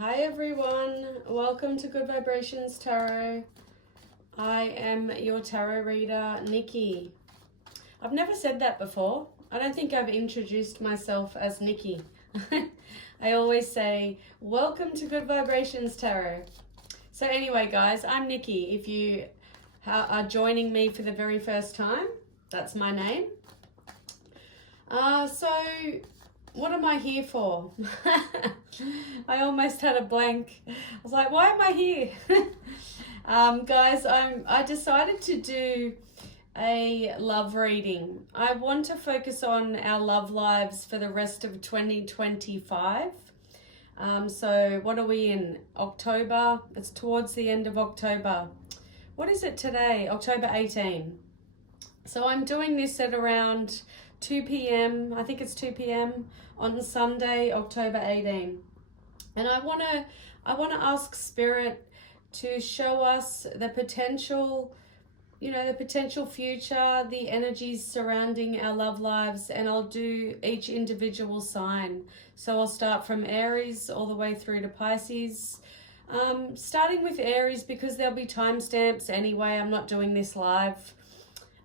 Hi everyone, welcome to Good Vibrations Tarot. I am your tarot reader, Nikki. I've never said that before. I don't think I've introduced myself as Nikki. I always say, welcome to Good Vibrations Tarot. So anyway guys, I'm Nikki. If you are joining me for the very first time, that's my name. So what am I here for? I almost had a blank. I was like, why am I here? Guys, I decided to do a love reading. I want to focus on our love lives for the rest of 2025. So what are we in? October? It's towards the end of October. What is it today? October 18. So I'm doing this at around 2 p.m. I think it's 2 p.m. on Sunday, October 18. And I want to ask Spirit to show us the potential, the potential future, the energies surrounding our love lives, and I'll do each individual sign. So I'll start from Aries all the way through to Pisces. Starting with Aries because there'll be timestamps anyway. I'm not doing this live.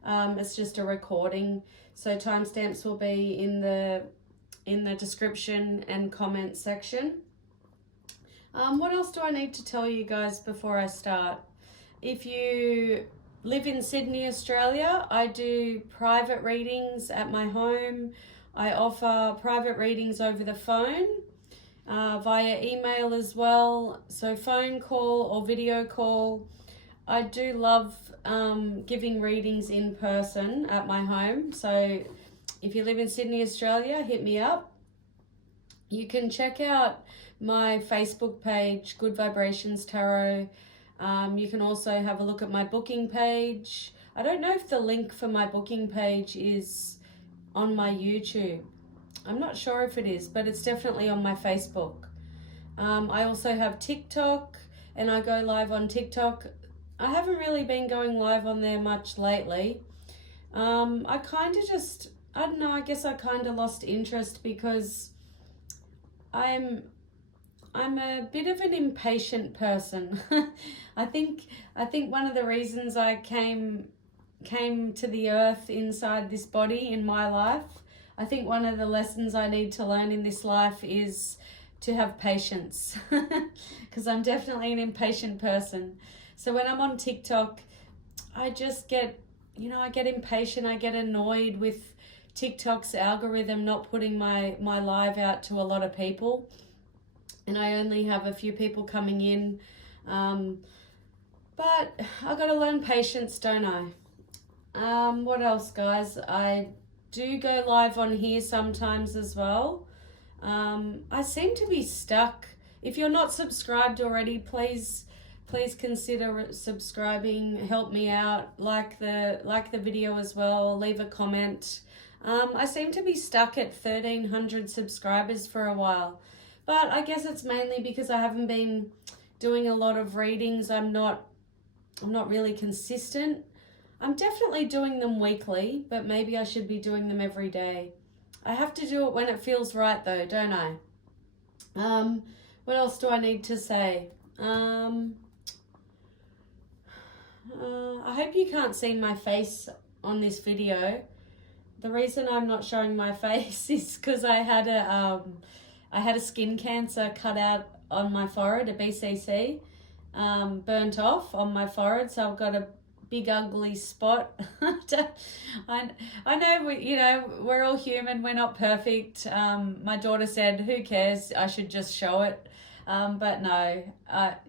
It's just a recording. So timestamps will be in the description and comment section. What else do I need to tell you guys before I start? If you live in Sydney, Australia, I do private readings at my home. I offer private readings over the phone, via email as well. So phone call or video call. I do love giving readings in person at my home. So if you live in Sydney, Australia, hit me up. You can check out my Facebook page, Good Vibrations Tarot. You can also have a look at my booking page. I don't know if the link for my booking page is on my YouTube. I'm not sure if it is, but it's definitely on my Facebook. I also have TikTok, and I go live on TikTok. I haven't really been going live on there much lately. I kind of just, I don't know, I guess I kind of lost interest because I'm a bit of an impatient person. I think one of the reasons I came to the earth inside this body in my life, I think one of the lessons I need to learn in this life is to have patience, because I'm definitely an impatient person. So when I'm on TikTok, I just get, I get impatient. I get annoyed with TikTok's algorithm not putting my live out to a lot of people. And I only have a few people coming in. But I got to learn patience, don't I? What else, guys? I do go live on here sometimes as well. I seem to be stuck. If you're not subscribed already, please consider subscribing. Help me out. Like the video as well. Leave a comment. I seem to be stuck at 1,300 subscribers for a while, but I guess it's mainly because I haven't been doing a lot of readings. I'm not really consistent. I'm definitely doing them weekly, but maybe I should be doing them every day. I have to do it when it feels right though, don't I? What else do I need to say? I hope you can't see my face on this video. The reason I'm not showing my face is because I had a skin cancer cut out on my forehead, a BCC, burnt off on my forehead, so I've got a big ugly spot. I know we're all human, we're not perfect. My daughter said, who cares, I should just show it. But no,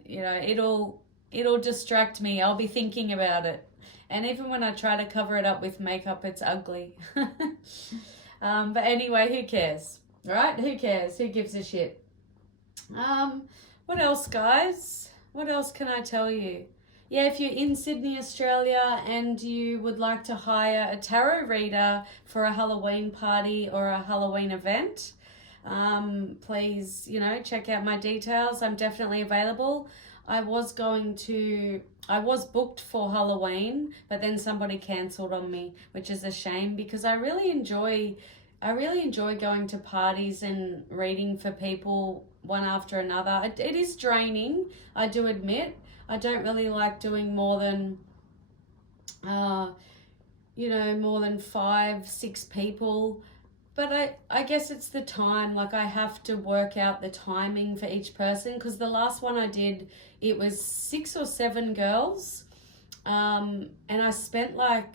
it'll distract me. I'll be thinking about it. And even when I try to cover it up with makeup, it's ugly. But anyway, who cares, right? Who cares? Who gives a shit? What else, guys? What else can I tell you? Yeah, if you're in Sydney, Australia, and you would like to hire a tarot reader for a Halloween party or a Halloween event, please, check out my details. I'm definitely available. I was booked for Halloween, but then somebody cancelled on me, which is a shame because I really enjoy I really enjoy going to parties and reading for people one after another. It is draining, I do admit. I don't really like doing more than, more than 5-6 people. But I guess it's the time. Like, I have to work out the timing for each person, because the last one I did, it was 6 or 7 girls. And I spent like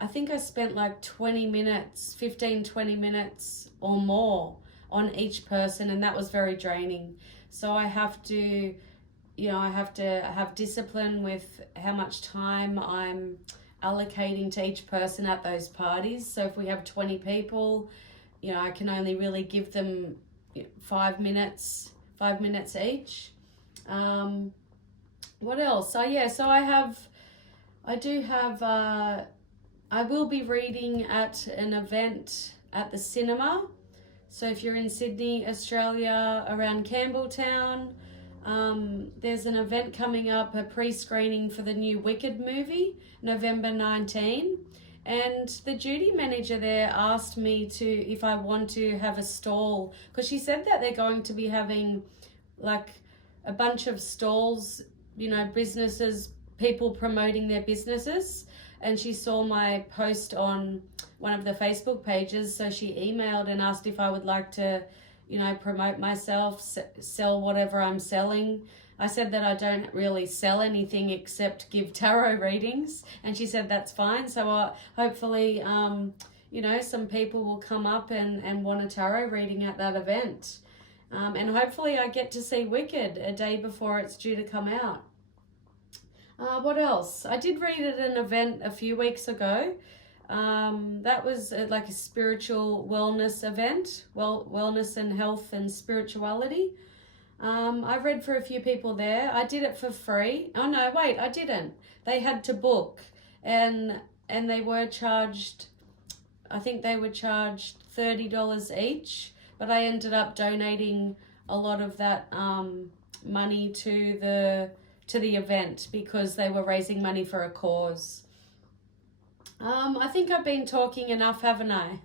20 minutes, 15-20 minutes or more on each person, and that was very draining. So I have to have discipline with how much time I'm allocating to each person at those parties. So if we have 20 people, I can only really give them 5 minutes each. What else? I will be reading at an event at the cinema. So if you're in Sydney, Australia, around Campbelltown, there's an event coming up, a pre-screening for the new Wicked movie, November 19. And the duty manager there asked me if I want to have a stall, because she said that they're going to be having like a bunch of stalls, businesses, people promoting their businesses. And she saw my post on one of the Facebook pages, so she emailed and asked if I would like to, promote myself, sell whatever I'm selling. I said that I don't really sell anything except give tarot readings, and she said that's fine. So hopefully, some people will come up and want a tarot reading at that event. And hopefully I get to see Wicked a day before it's due to come out. What else? I did read at an event a few weeks ago. That was like a spiritual wellness event, wellness and health and spirituality. I read for a few people there. I did it for free. Oh no, wait, I didn't. They had to book, and they were charged, I think they were charged $30 each, but I ended up donating a lot of that money to the event because they were raising money for a cause. I think I've been talking enough, haven't I?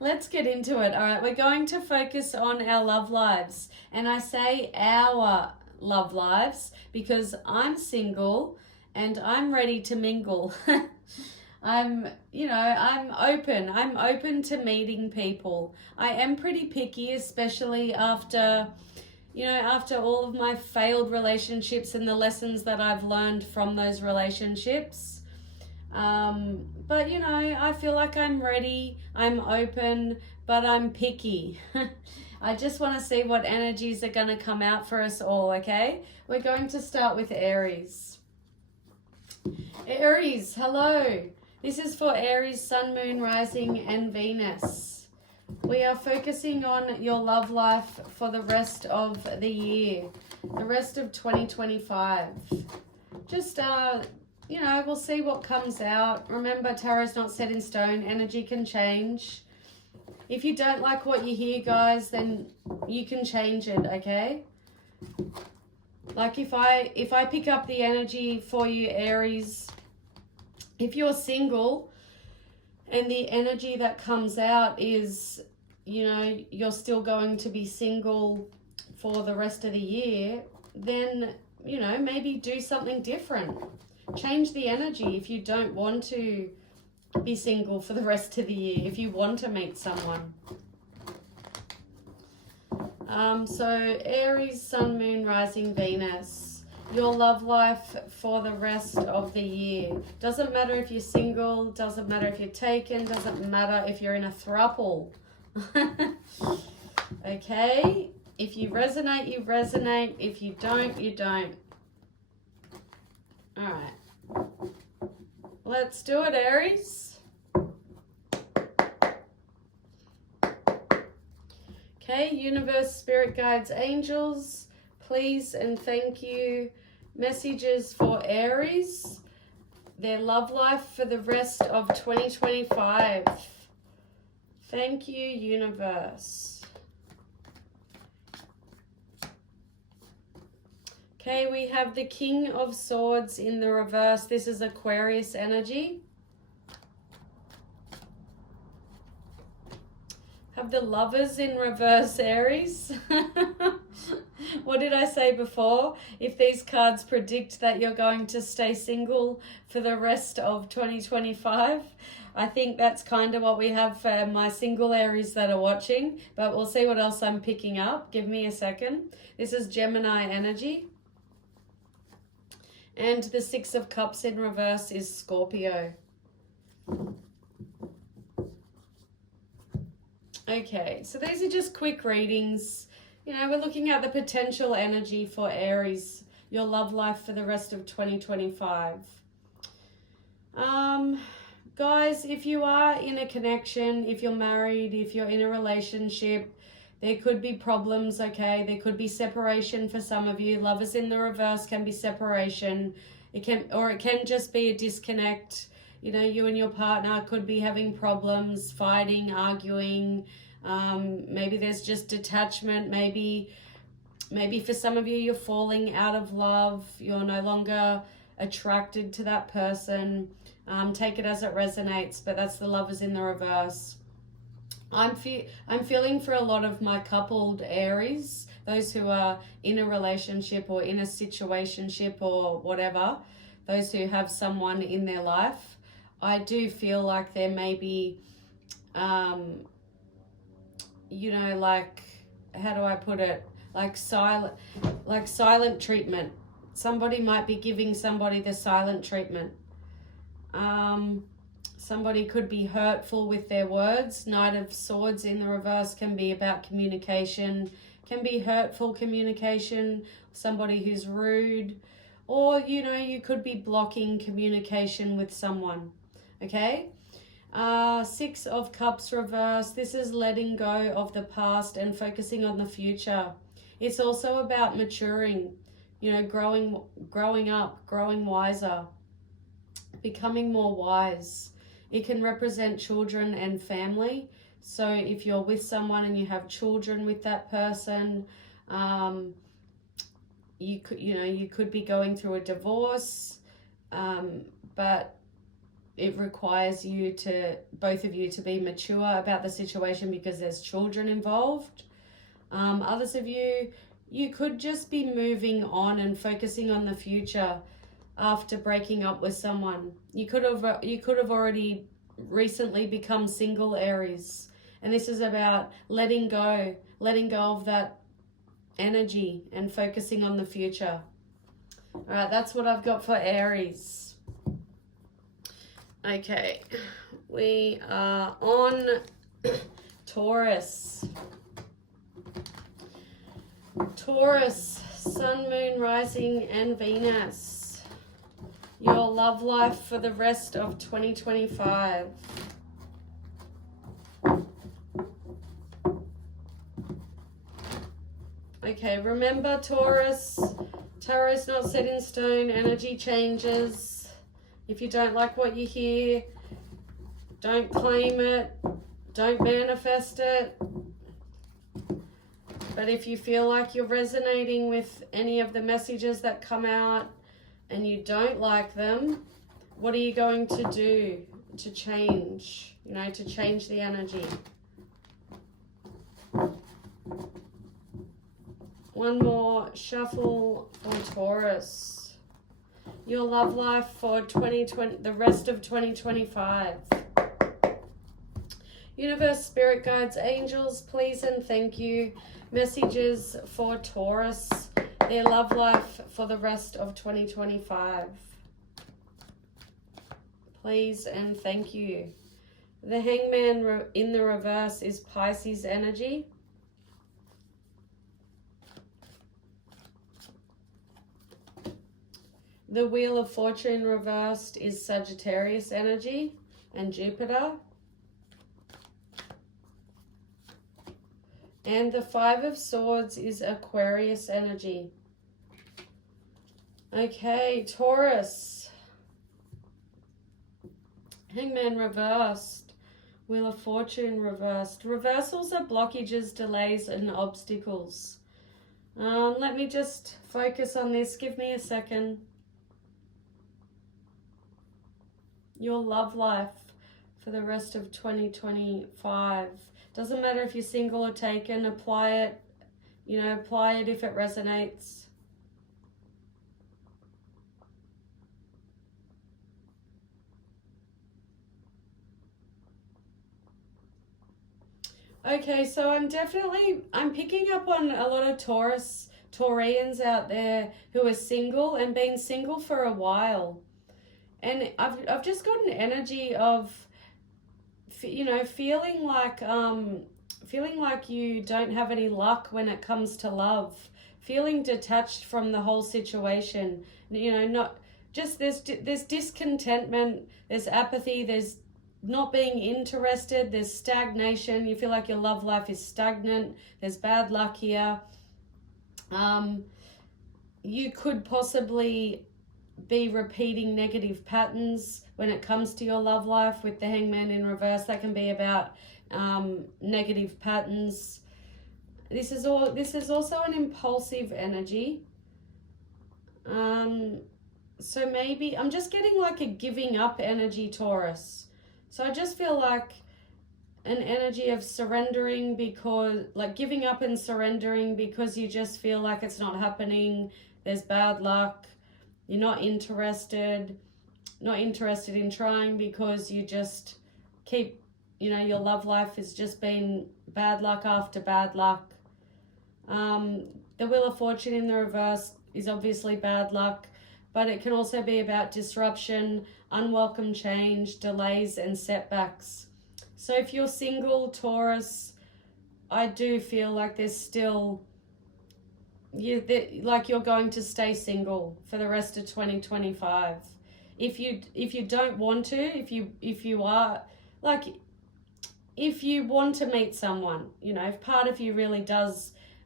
Let's get into it. All right, we're going to focus on our love lives. And I say our love lives because I'm single and I'm ready to mingle. I'm open. I'm open to meeting people. I am pretty picky, especially after all of my failed relationships and the lessons that I've learned from those relationships. But I feel like I'm ready, I'm open, but I'm picky. I just want to see what energies are going to come out for us all, okay? We're going to start with Aries. Aries, hello. This is for Aries, Sun, Moon, Rising, and Venus. We are focusing on your love life for the rest of the year, the rest of 2025. Just, we'll see what comes out. Remember, tarot's not set in stone. Energy can change. If you don't like what you hear, guys, then you can change it, okay? Like if I pick up the energy for you, Aries, if you're single and the energy that comes out is, you're still going to be single for the rest of the year, then, maybe do something different. Change the energy if you don't want to be single for the rest of the year, if you want to meet someone. So Aries, Sun, Moon, Rising, Venus. Your love life for the rest of the year. Doesn't matter if you're single, doesn't matter if you're taken, doesn't matter if you're in a throuple. Okay? If you resonate, you resonate. If you don't, you don't. All right. Let's do it, Aries. Okay, universe, spirit guides, angels, please and thank you. Messages for Aries, their love life for the rest of 2025. Thank you, universe. Okay, we have the King of Swords in the reverse. This is Aquarius energy. have the Lovers in reverse, Aries. What did I say before? If these cards predict that you're going to stay single for the rest of 2025, I think that's kind of what we have for my single Aries that are watching, but we'll see what else I'm picking up. Give me a second. This is Gemini energy. And the Six of Cups in reverse is Scorpio. Okay, so these are just quick readings. You know, we're looking at the potential energy for Aries, your love life for the rest of 2025. Guys, if you are in a connection, if you're married, if you're in a relationship, there could be problems, okay? There could be separation for some of you. Lovers in the reverse can be separation. It can just be a disconnect. You know, you and your partner could be having problems, fighting, arguing. Maybe there's just detachment. Maybe for some of you, you're falling out of love. You're no longer attracted to that person. Take it as it resonates, but that's the Lovers in the reverse. I'm feeling for a lot of my coupled Aries, those who are in a relationship or in a situationship or whatever, those who have someone in their life. I do feel like there may be, you know, like, how do I put it? Like silent treatment. Somebody might be giving somebody the silent treatment. Somebody could be hurtful with their words. Knight of Swords in the reverse can be about communication, can be hurtful communication, somebody who's rude, or, you know, you could be blocking communication with someone, okay? Six of Cups reverse. This is letting go of the past and focusing on the future. It's also about maturing, you know, growing up, growing wiser, becoming more wise. It can represent children and family. So if you're with someone and you have children with that person, you could be going through a divorce, but it requires both of you to be mature about the situation because there's children involved. Others of you could just be moving on and focusing on the future after breaking up with someone. You could have already recently become single, Aries, and this is about letting go of that energy and focusing on the future. All right, that's what I've got for Aries. Okay, we are on Taurus. Taurus, Sun, Moon, Rising, and Venus. Your love life for the rest of 2025. Okay, remember Taurus, tarot is not set in stone, energy changes. If you don't like what you hear, don't claim it, don't manifest it. But if you feel like you're resonating with any of the messages that come out and you don't like them, what are you going to do to change, you know, to change the energy? One more shuffle for Taurus. Your love life for 2020, the rest of 2025. Universe, spirit guides, angels, please and thank you. Messages for Taurus, their love life for the rest of 2025. Please and thank you. The Hangman in the reverse is Pisces energy. The Wheel of Fortune reversed is Sagittarius energy and Jupiter. And the Five of Swords is Aquarius energy. Okay, Taurus. Hangman reversed. Wheel of Fortune reversed. Reversals are blockages, delays, and obstacles. Let me just focus on this. Give me a second. Your love life for the rest of 2025. Doesn't matter if you're single or taken, apply it, you know, apply it if it resonates. Okay, so I'm picking up on a lot of Taurians out there who are single and been single for a while. And I've just got an energy of, you know, feeling like you don't have any luck when it comes to love, feeling detached from the whole situation. You know, not just there's discontentment, there's apathy, there's not being interested, there's stagnation. You feel like your love life is stagnant. There's bad luck here. You could possibly be repeating negative patterns when it comes to your love life with the Hangman in reverse. That can be about negative patterns. This is also an impulsive energy. So maybe I'm just getting like a giving up energy, Taurus. So I just feel like an energy of surrendering, because like giving up and surrendering because you just feel like it's not happening. There's bad luck. You're not interested in trying because you just keep, you know, your love life has just been bad luck after bad luck. The Wheel of Fortune in the reverse is obviously bad luck, but it can also be about disruption, unwelcome change, delays, and setbacks. So if you're single, Taurus, I do feel like there's still, like you're going to stay single for the rest of 2025. If you don't want to, if you are, like, if you want to meet someone, you know, if part of you really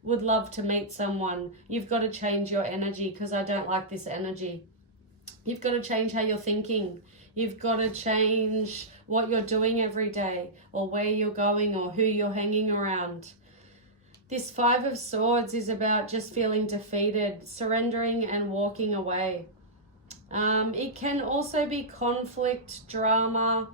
would love to meet someone, you've got to change your energy, because I don't like this energy. You've got to change how you're thinking. You've got to change what you're doing every day, or where you're going, or who you're hanging around. This Five of Swords is about just feeling defeated, surrendering and walking away. It can also be conflict, drama,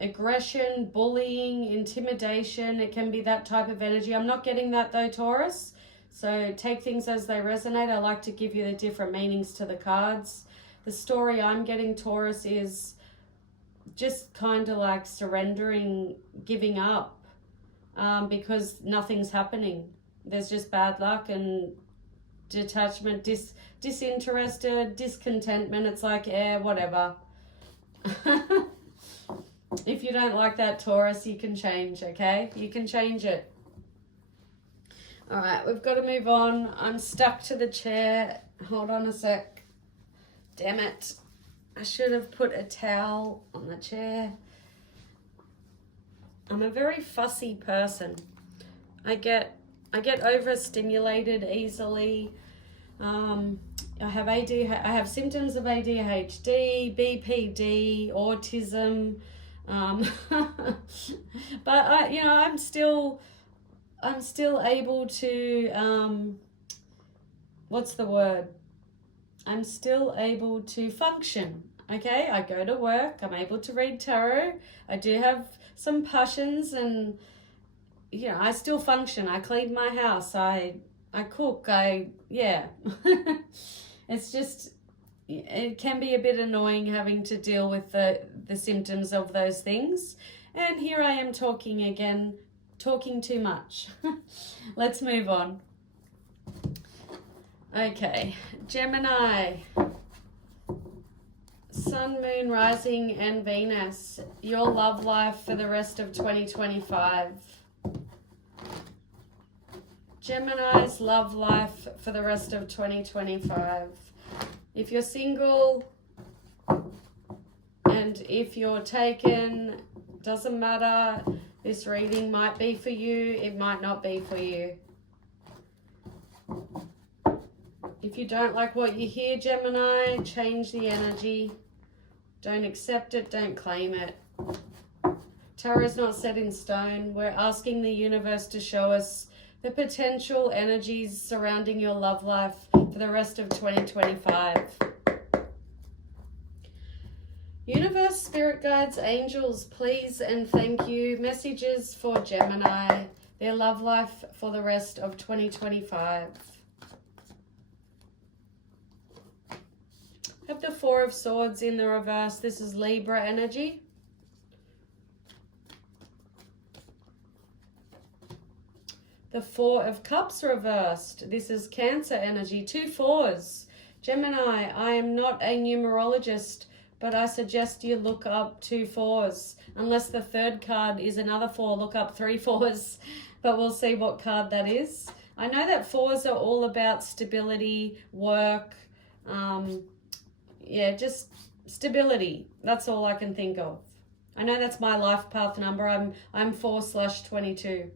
aggression, bullying, intimidation. It can be that type of energy. I'm not getting that though, Taurus. So take things as they resonate. I like to give you the different meanings to the cards. The story I'm getting, Taurus, is just kind of like surrendering, giving up, because nothing's happening. There's just bad luck and detachment, disinterested, discontentment. It's like, yeah, whatever. If you don't like that, Taurus, you can change, okay? You can change it. All right, we've got to move on. I'm stuck to the chair. Hold on a sec. Damn it. I should have put a towel on the chair. I'm a very fussy person. I get overstimulated easily. I have symptoms of ADHD, BPD, autism. But I'm still able to, what's the word? I'm still able to function, okay? I go to work, I'm able to read tarot, I do have some passions, and, you know, I still function. I clean my house, I cook, yeah. It's just, it can be a bit annoying having to deal with the symptoms of those things. And here I am talking again, talking too much. Let's move on. Okay, Gemini, Sun, Moon, Rising, and Venus. Your love life for the rest of 2025. Gemini's love life for the rest of 2025. If you're single and if you're taken, doesn't matter. This reading might be for you, it might not be for you. If you don't like what you hear, Gemini, change the energy. Don't accept it, don't claim it. Tarot is not set in stone. We're asking the universe to show us the potential energies surrounding your love life for the rest of 2025. Universe, spirit guides, angels, please and thank you. Messages for Gemini, their love life for the rest of 2025. Have the Four of Swords in the reverse. This is Libra energy. The Four of Cups reversed. This is Cancer energy. 2 fours. Gemini, I am not a numerologist, but I suggest you look up 2 fours. Unless the third card is another 4, look up 3 fours. But we'll see what card that is. I know that 4s are all about stability, work, yeah, just stability. That's all I can think of. I know that's my life path number. I'm 4/22.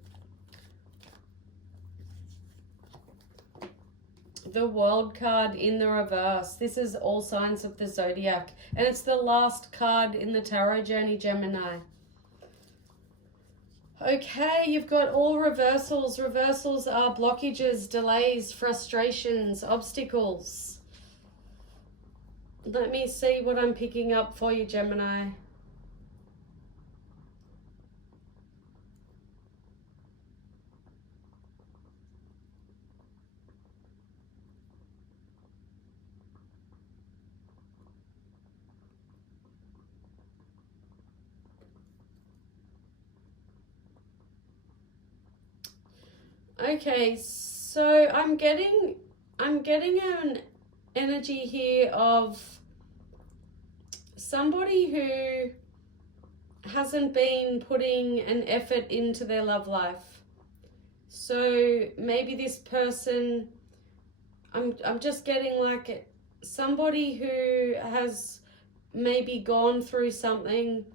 The World card in the reverse. This is all signs of the zodiac, and it's the last card in the tarot journey, Gemini. Okay, you've got all reversals. Reversals are blockages, delays, frustrations, obstacles. Let me see what I'm picking up for you, Gemini. Okay, so I'm getting an energy here of somebody who hasn't been putting an effort into their love life. So maybe this person, I'm just getting like somebody who has maybe gone through something.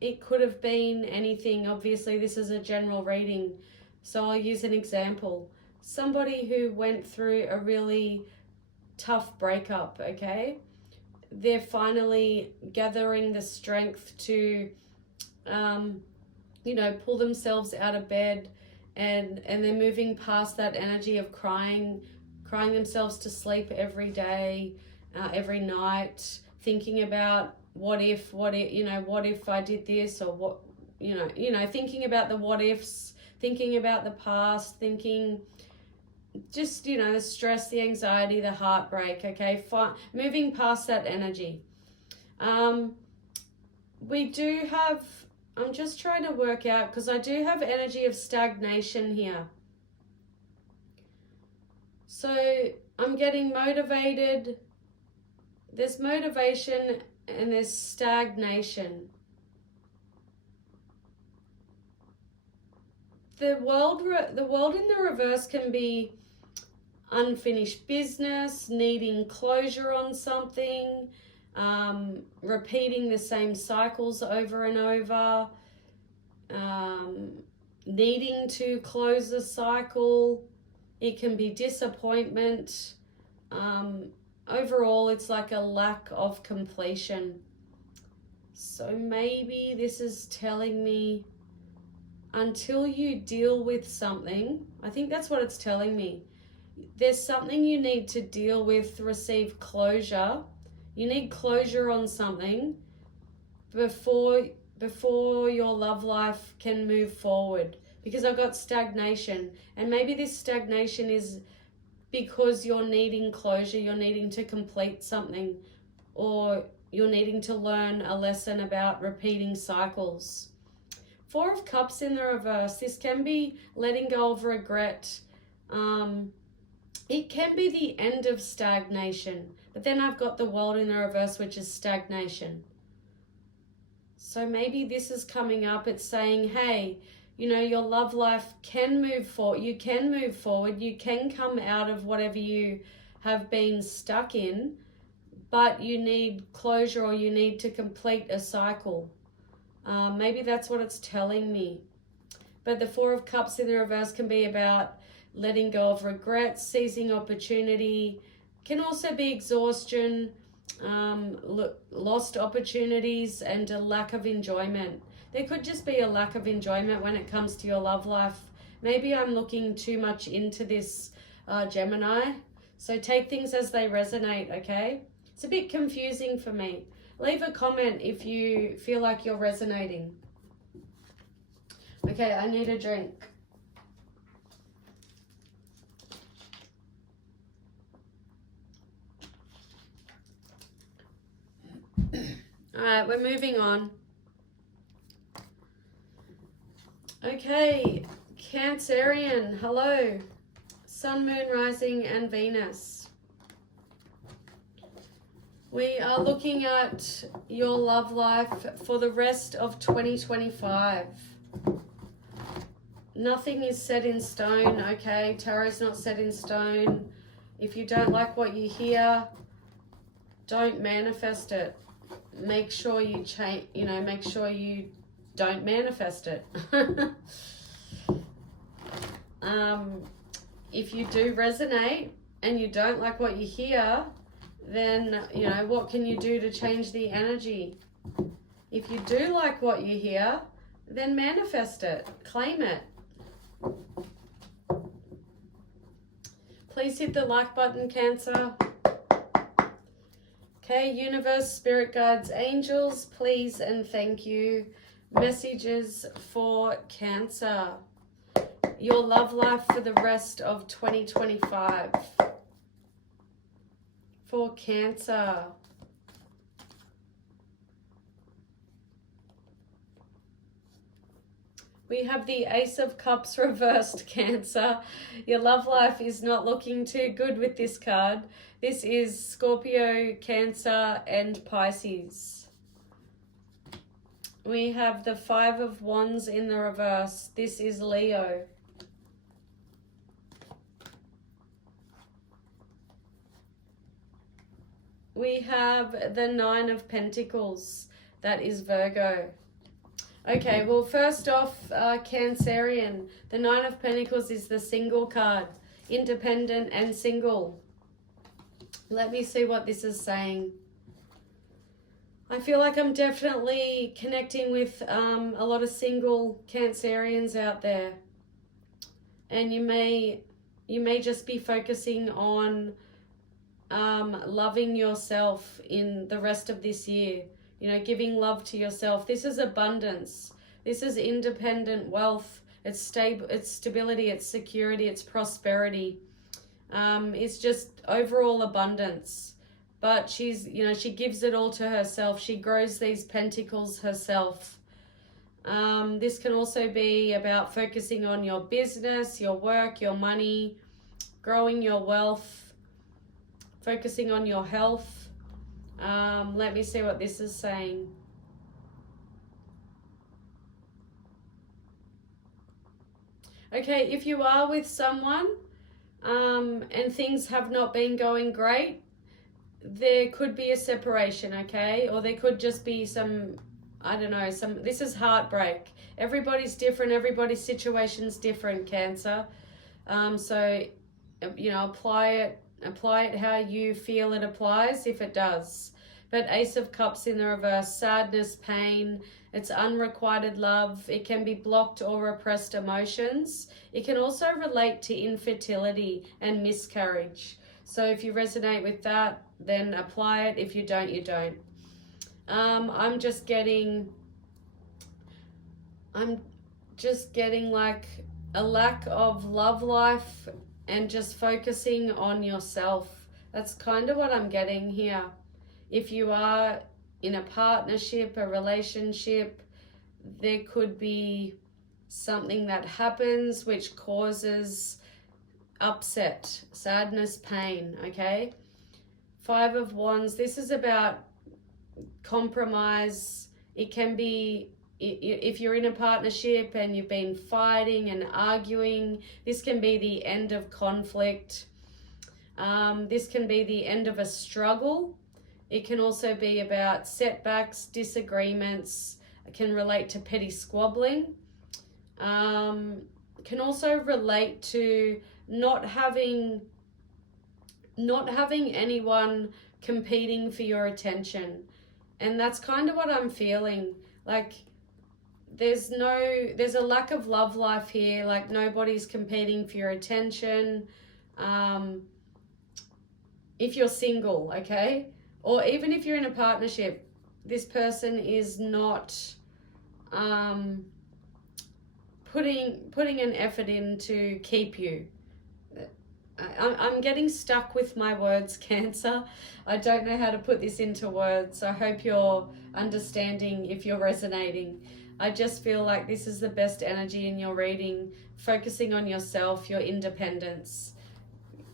It could have been anything. Obviously, this is a general reading, so I'll use an example. Somebody who went through a really tough breakup, okay? They're finally gathering the strength to, pull themselves out of bed, and they're moving past that energy of crying themselves to sleep every day, every night, thinking about what if I did this, or what, thinking about the what ifs, thinking about the past, thinking just, the stress, the anxiety, the heartbreak, okay? Moving past that energy. We do have, I'm just trying to work out, because I do have energy of stagnation here. So I'm getting motivated. There's motivation and there's stagnation. The world in the reverse can be unfinished business, needing closure on something, repeating the same cycles over and over, needing to close the cycle. It can be disappointment. Overall, it's like a lack of completion. So maybe this is telling me, until you deal with something, I think that's what it's telling me. There's something you need to deal with to receive closure. You need closure on something before your love life can move forward. Because I've got stagnation, and maybe this stagnation is because you're needing closure, you're needing to complete something, or you're needing to learn a lesson about repeating cycles. 4 of Cups in the reverse. This can be letting go of regret. It can be the end of stagnation. But then I've got the World in the reverse, which is stagnation. So maybe this is coming up. It's saying, hey, your love life can move forward. You can move forward. You can come out of whatever you have been stuck in, but you need closure, or you need to complete a cycle. Maybe that's what it's telling me. But the 4 of Cups in the reverse can be about letting go of regrets, seizing opportunity. Can also be exhaustion, lost opportunities, and a lack of enjoyment. There could just be a lack of enjoyment when it comes to your love life. Maybe I'm looking too much into this, Gemini. So take things as they resonate, okay? It's a bit confusing for me. Leave a comment if you feel like you're resonating. Okay, I need a drink. All right, we're moving on. Okay, Cancerian, hello. Sun, Moon, Rising, and Venus. We are looking at your love life for the rest of 2025. Nothing is set in stone, okay? Tarot's not set in stone. If you don't like what you hear, don't manifest it. Make sure you change, make sure you don't manifest it. If you do resonate and you don't like what you hear, then, what can you do to change the energy? If you do like what you hear, then manifest it, claim it. Please hit the like button, Cancer. Okay, universe, spirit guides, angels, please and thank you. Messages for Cancer. Your love life for the rest of 2025. For Cancer. We have the Ace of Cups reversed, Cancer. Your love life is not looking too good with this card. This is Scorpio, Cancer, and Pisces. We have the Five of Wands in the reverse. This is Leo. We have the Nine of Pentacles. That is Virgo. Okay, well, first off, Cancerian. The Nine of Pentacles is the single card. Independent and single. Let me see what this is saying. I feel like I'm definitely connecting with a lot of single Cancerians out there. And you may just be focusing on loving yourself in the rest of this year. Giving love to yourself. This is abundance. This is independent wealth. It's stable. It's stability. It's security. It's prosperity. It's just overall abundance. But she's, she gives it all to herself. She grows these pentacles herself. This can also be about focusing on your business, your work, your money, growing your wealth, focusing on your health. Let me see what this is saying. Okay, if you are with someone and things have not been going great, there could be a separation, okay? Or there could just be some, this is heartbreak. Everybody's different, everybody's situation's different, Cancer. So, apply it how you feel it applies, if it does. But Ace of Cups in the reverse, sadness, pain, it's unrequited love. It can be blocked or repressed emotions. It can also relate to infertility and miscarriage. So if you resonate with that, then apply it. If you don't, you don't. I'm just getting like a lack of love life and just focusing on yourself. That's kind of what I'm getting here. If you are in a partnership, a relationship, there could be something that happens which causes upset, sadness, pain, okay? Five of Wands, this is about compromise. It can be, if you're in a partnership and you've been fighting and arguing, this can be the end of conflict. This can be the end of a struggle. It can also be about setbacks, disagreements. It can relate to petty squabbling. Can also relate to not having anyone competing for your attention. And that's kind of what I'm feeling. Like there's a lack of love life here. Like nobody's competing for your attention. If you're single, okay? or even if you're in a partnership, this person is not putting an effort in to keep you. I'm getting stuck with my words, Cancer. I don't know how to put this into words. I hope you're understanding if you're resonating. I just feel like this is the best energy in your reading, focusing on yourself, your independence,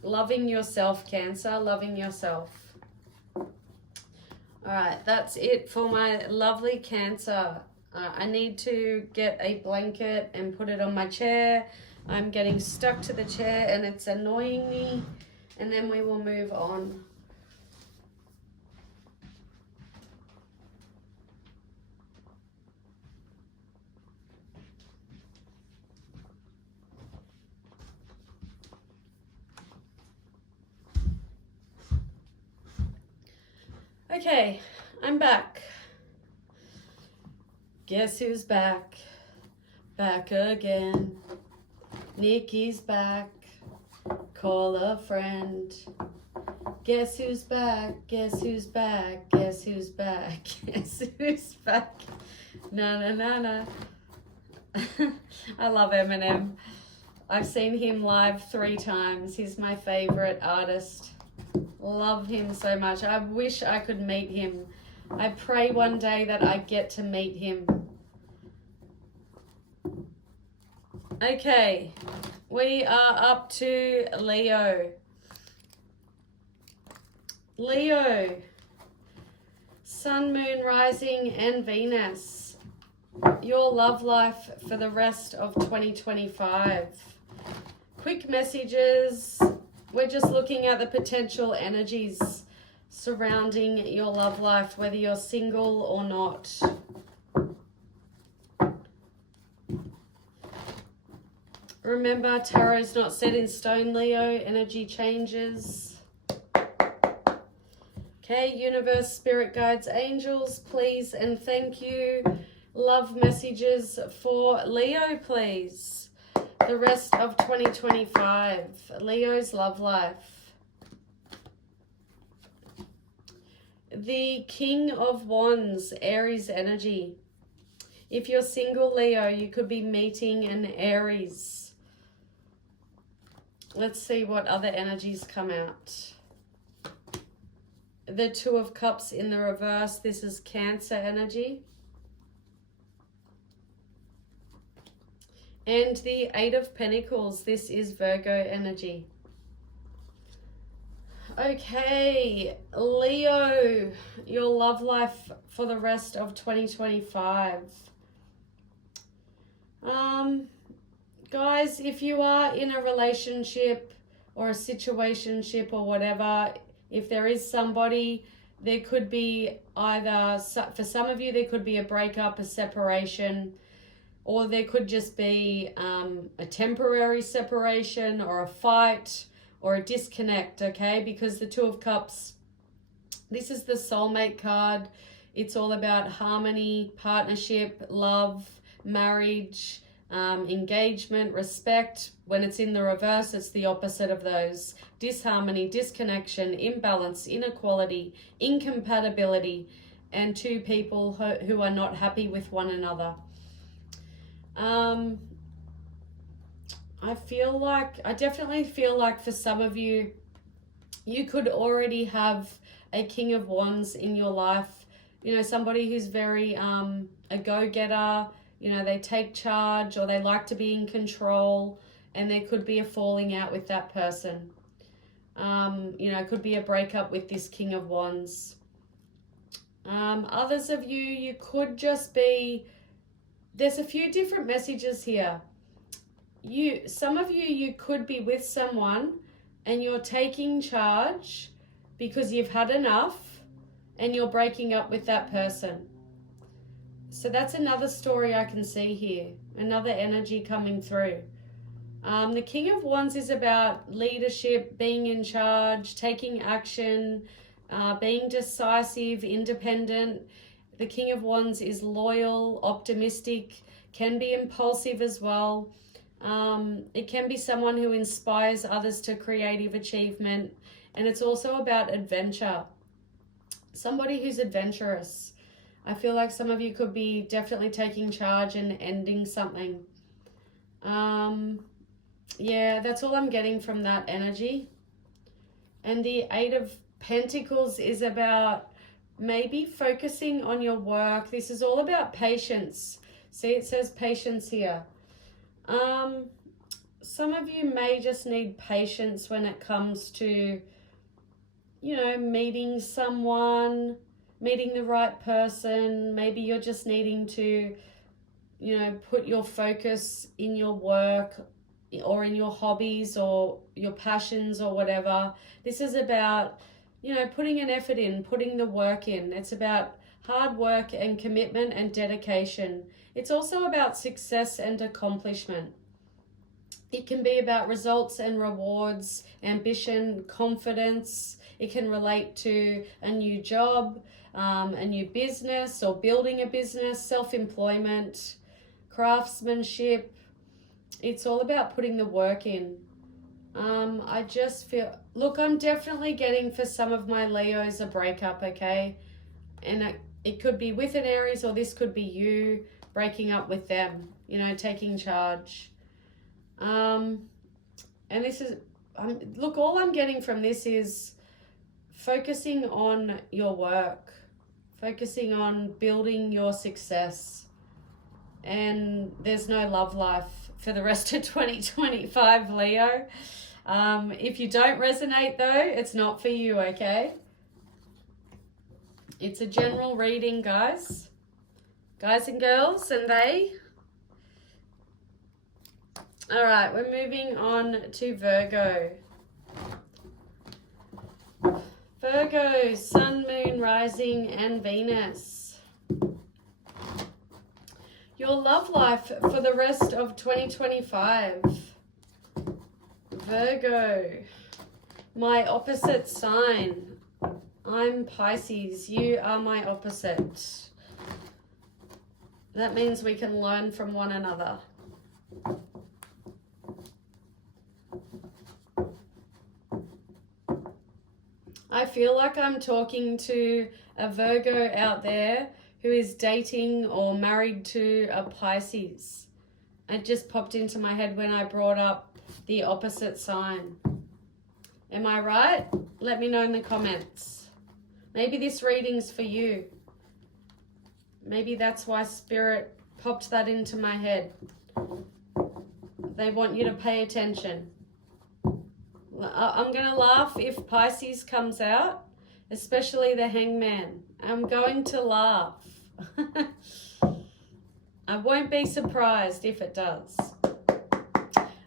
loving yourself, Cancer, loving yourself. All right, that's it for my lovely Cancer. I need to get a blanket and put it on my chair. I'm getting stuck to the chair and it's annoying me, and then we will move on. Okay, I'm back. Guess who's back? Back again. Nikki's back. Call a friend. Guess who's back? Guess who's back? Guess who's back? Guess who's back? Na na na na. I love Eminem. I've seen him live 3 times. He's my favorite artist. Love him so much. I wish I could meet him. I pray one day that I get to meet him. Okay, we are up to Leo. Leo, Sun, Moon, Rising, and Venus. Your love life for the rest of 2025. Quick messages. We're just looking at the potential energies surrounding your love life, whether you're single or not. Remember, tarot's not set in stone, Leo. Energy changes. Okay, universe, spirit guides, angels, please and thank you. Love messages for Leo, please. The rest of 2025. Leo's love life. The King of Wands, Aries energy. If you're single, Leo, you could be meeting an Aries. Let's see what other energies come out. The Two of Cups in the reverse. This is Cancer energy. And the Eight of Pentacles. This is Virgo energy. Okay, Leo, your love life for the rest of 2025. Guys, if you are in a relationship or a situationship or whatever, if there is somebody, there could be either, for some of you, there could be a breakup, a separation, or there could just be a temporary separation or a fight or a disconnect, okay? Because the Two of Cups, this is the soulmate card. It's all about harmony, partnership, love, marriage, engagement, respect. When it's in the reverse, it's the opposite of those. Disharmony, disconnection, imbalance, inequality, incompatibility, and two people who are not happy with one another. I definitely feel like for some of you, you could already have a King of Wands in your life. You know, somebody who's very a go-getter. You know, they take charge or they like to be in control, and there could be a falling out with that person. You know, it could be a breakup with this King of Wands. Others of you, you could just be, there's a few different messages here. Some of you could be with someone and you're taking charge because you've had enough and you're breaking up with that person. So that's another story I can see here, another energy coming through. The King of Wands is about leadership, being in charge, taking action, being decisive, independent. The King of Wands is loyal, optimistic, can be impulsive as well. It can be someone who inspires others to creative achievement, and it's also about adventure. somebody who's adventurous. I feel like some of you could be definitely taking charge and ending something. Yeah, that's all I'm getting from that energy. And the Eight of Pentacles is about maybe focusing on your work. This is all about patience. See, it says patience here. Some of you may just need patience when it comes to, you know, meeting someone, meeting the right person. Maybe you're just needing to, you know, put your focus in your work or in your hobbies or your passions or whatever. This is about, you know, putting an effort in, putting the work in. It's about hard work and commitment and dedication. It's also about success and accomplishment. It can be about results and rewards, ambition, confidence. It can relate to a new job, a new business or building a business, self-employment, craftsmanship. It's all about putting the work in. I just feel, look, I'm definitely getting for some of my Leos a breakup, okay? And it could be with an Aries, or this could be you breaking up with them, you know, taking charge. And this is, look, all I'm getting from this is focusing on your work, focusing on building your success. And there's no love life for the rest of 2025, Leo. If you don't resonate though, it's not for you, okay? It's a general reading, guys. Guys and girls, and they. All right, we're moving on to Virgo. Virgo, Sun, Moon, Rising, and Venus. Your love life for the rest of 2025. Virgo, my opposite sign. I'm Pisces. You are my opposite. That means we can learn from one another. I feel like I'm talking to a Virgo out there who is dating or married to a Pisces. It just popped into my head when I brought up the opposite sign. Am I right? Let me know in the comments. Maybe this reading's for you. Maybe that's why Spirit popped that into my head. They want you to pay attention. I'm going to laugh if Pisces comes out, especially the Hangman. I'm going to laugh. I won't be surprised if it does.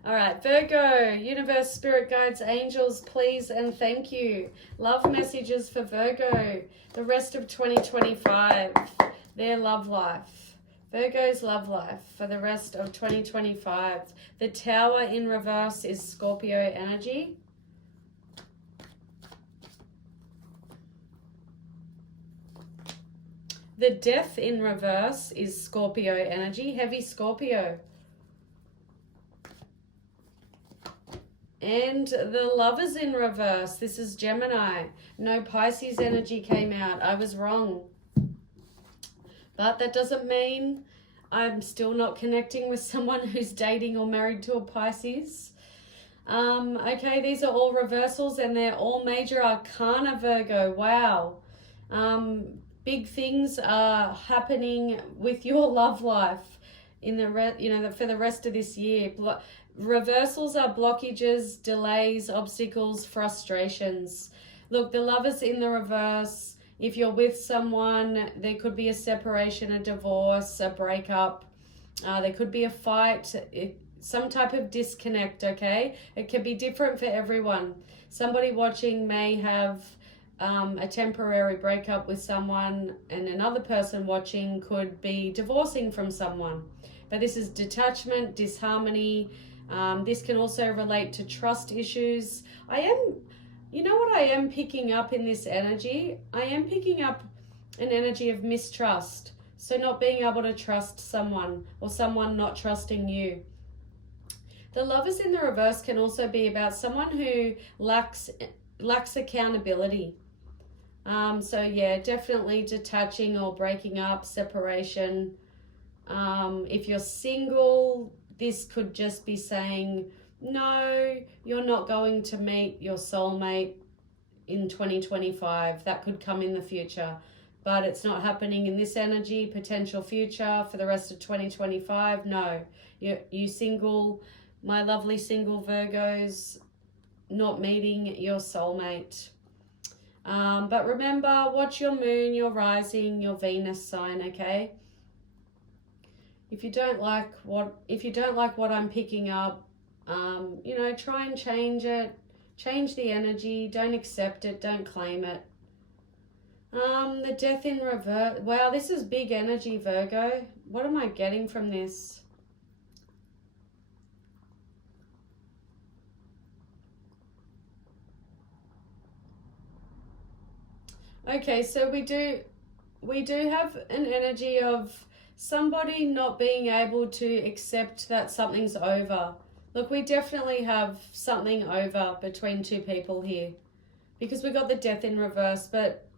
All right, Virgo, universe, spirit guides, angels, please and thank you. Love messages for Virgo, the rest of 2025, their love life. Virgo's love life for the rest of 2025. The Tower in reverse is Scorpio energy. The Death in reverse is Scorpio energy, heavy Scorpio. And the Lovers in reverse, this is Gemini. No Pisces energy came out. I was wrong. But that doesn't mean I'm still not connecting with someone who's dating or married to a Pisces. Okay, these are all reversals and they're all major arcana, Virgo. Wow. Big things are happening with your love life in the for the rest of this year. Reversals are blockages, delays, obstacles, frustrations. Look, the Lovers in the reverse. If you're with someone, there could be a separation, a divorce, a breakup. There could be a fight, some type of disconnect, okay? It can be different for everyone. Somebody watching may have a temporary breakup with someone, and another person watching could be divorcing from someone. But this is detachment, disharmony. This can also relate to trust issues. You know what I am picking up in this energy? I am picking up an energy of mistrust. So not being able to trust someone or someone not trusting you. The Lovers in the reverse can also be about someone who lacks accountability. So yeah, definitely detaching or breaking up, separation. If you're single, this could just be saying, no, you're not going to meet your soulmate in 2025. That could come in the future, but it's not happening in this energy. Potential future for the rest of 2025. No, you single, my lovely single Virgos, not meeting your soulmate. But remember, watch your moon, your rising, your Venus sign, okay? If you don't like what I'm picking up, you know, try and change it. Change the energy. Don't accept it. Don't claim it. The death in reverse. Wow, this is big energy, Virgo. What am I getting from this? Okay, so we do have an energy of somebody not being able to accept that something's over. Look, we definitely have something over between two people here because we got the death in reverse, but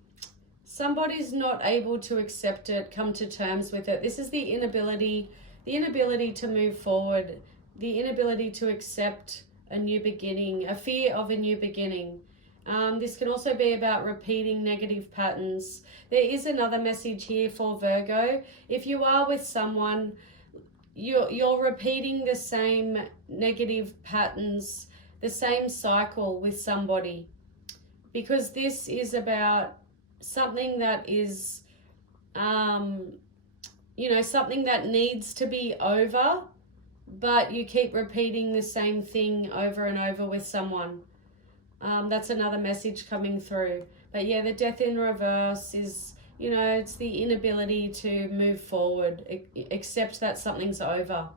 somebody's not able to accept it, come to terms with it. This is the inability to move forward, the inability to accept a new beginning, a fear of a new beginning. This can also be about repeating negative patterns. There is another message here for Virgo. If you are with someone, you're repeating the same negative patterns, the same cycle with somebody, because this is about something that is, you know, something that needs to be over, but you keep repeating the same thing over and over with someone. That's another message coming through. But yeah, the death in reverse is, you know, it's the inability to move forward, accept that something's over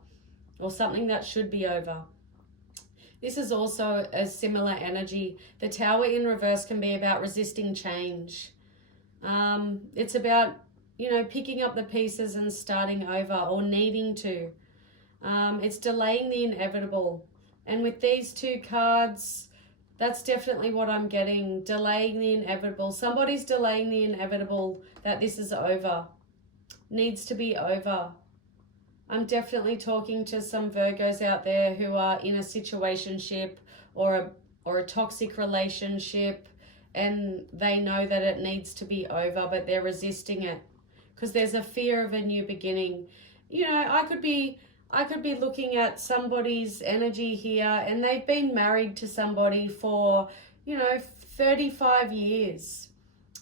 or something that should be over. This is also a similar energy. The Tower in reverse can be about resisting change. It's about, you know, picking up the pieces and starting over or needing to. It's delaying the inevitable. And with these two cards, that's definitely what I'm getting. Delaying the inevitable. Somebody's delaying the inevitable, that this is over. Needs to be over. I'm definitely talking to some Virgos out there who are in a situationship or a toxic relationship, and they know that it needs to be over, but they're resisting it because there's a fear of a new beginning. You know, I could be looking at somebody's energy here, and they've been married to somebody for, you know, 35 years.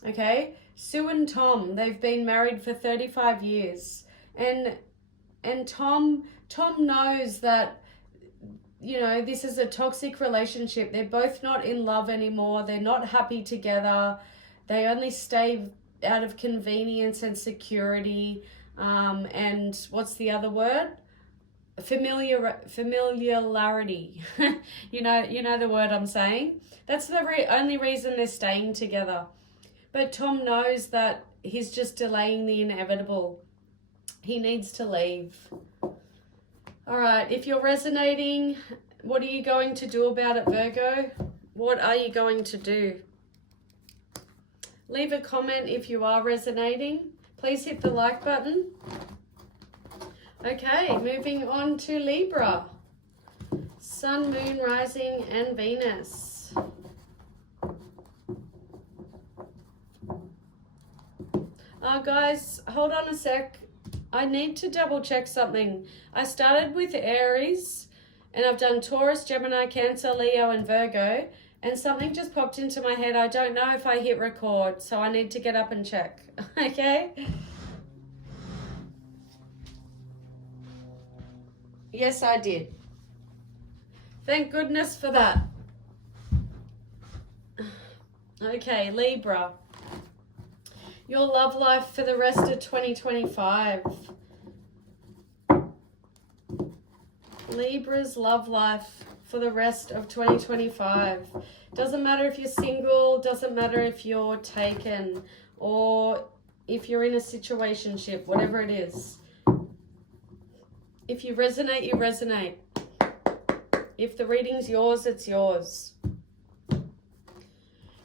Okay? Sue and Tom, they've been married for 35 years. And Tom knows that, you know, this is a toxic relationship. They're both not in love anymore. They're not happy together. They only stay out of convenience and security. And what's the other word? Familiarity. you know the word I'm saying. That's the only reason they're staying together. But Tom knows that he's just delaying the inevitable. He needs to leave. All right, if you're resonating, what are you going to do about it, Virgo? What are you going to do? Leave a comment if you are resonating. Please hit the like button. Okay, moving on to Libra. Sun, Moon, Rising, and Venus. Guys, hold on a sec. I need to double check something. I started with Aries, and I've done Taurus, Gemini, Cancer, Leo, and Virgo, and something just popped into my head. I don't know if I hit record, so I need to get up and check. Okay? Yes, I did. Thank goodness for that. Okay, Libra. Your love life for the rest of 2025. Libra's love life for the rest of 2025. Doesn't matter if you're single, doesn't matter if you're taken, or if you're in a situationship, whatever it is. If you resonate, you resonate. If the reading's yours, it's yours.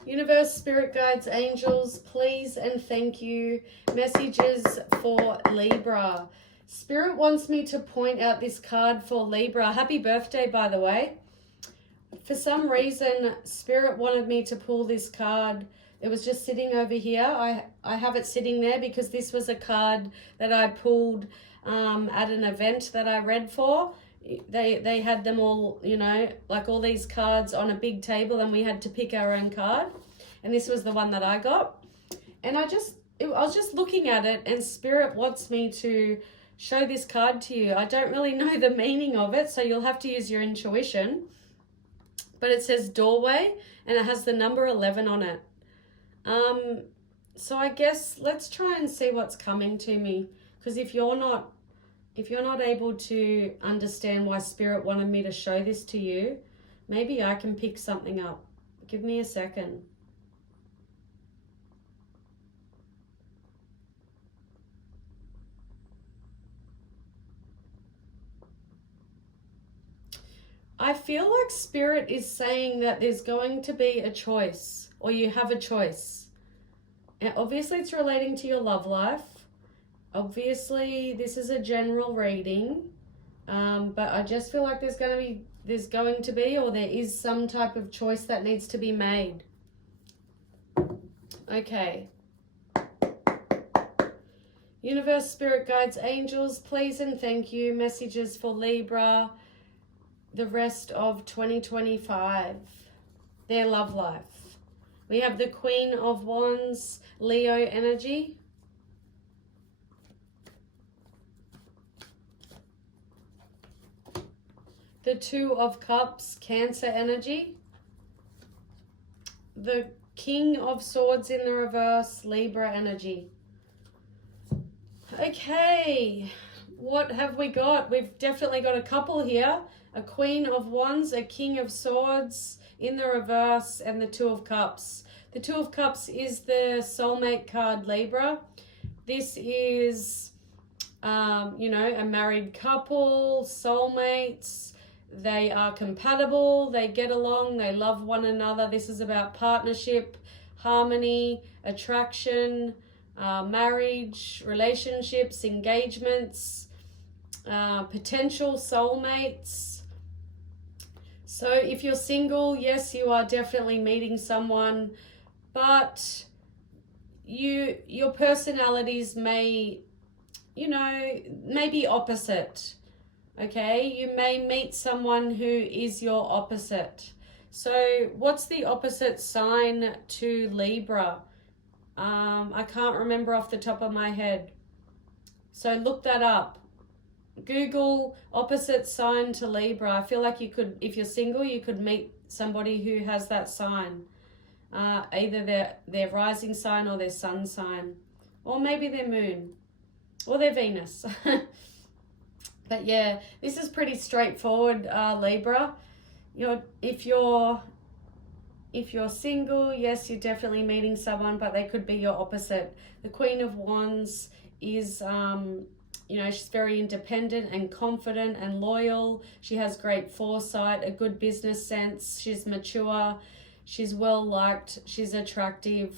Universe, spirit guides, angels, please and thank you. Messages for Libra. Spirit wants me to point out this card for Libra. Happy birthday, by the way. For some reason, Spirit wanted me to pull this card. It was just sitting over here. I have it sitting there because this was a card that I pulled at an event that I read for. They had them all, you know, like all these cards on a big table, and we had to pick our own card. And this was the one that I got. And I was just looking at it, and Spirit wants me to show this card to you. I don't really know the meaning of it, so you'll have to use your intuition. But it says doorway, and it has the number 11 on it. So I guess let's try and see what's coming to me. Because if you're not able to understand why Spirit wanted me to show this to you, maybe I can pick something up. Give me a second. I feel like Spirit is saying that there's going to be a choice, or you have a choice. And obviously it's relating to your love life. Obviously this is a general reading, but I just feel like there's going to be, or there is some type of choice that needs to be made. Okay. Universe, spirit guides, angels, please and thank you. Messages for Libra, the rest of 2025, their love life. We have the Queen of Wands, Leo energy. The Two of Cups, Cancer energy. The King of Swords in the reverse, Libra energy. Okay, what have we got? We've definitely got a couple here. A Queen of Wands, a King of Swords in the reverse, and the Two of Cups. The Two of Cups is the soulmate card, Libra. This is, you know, a married couple, soulmates. They are compatible, they get along, they love one another. This is about partnership, harmony, attraction, marriage, relationships, engagements, potential soulmates. So if you're single, yes, you are definitely meeting someone, but your personalities may, you know, may be opposite. Okay, you may meet someone who is your opposite. So what's the opposite sign to Libra? I can't remember off the top of my head. So look that up. Google opposite sign to Libra. I feel like you could, if you're single, you could meet somebody who has that sign. Either their rising sign or their sun sign. Or maybe their moon. Or their Venus. But yeah, this is pretty straightforward, Libra. If you're single, yes, you're definitely meeting someone, but they could be your opposite. The Queen of Wands is, you know, she's very independent and confident and loyal. She has great foresight, a good business sense. She's mature. She's well liked. She's attractive.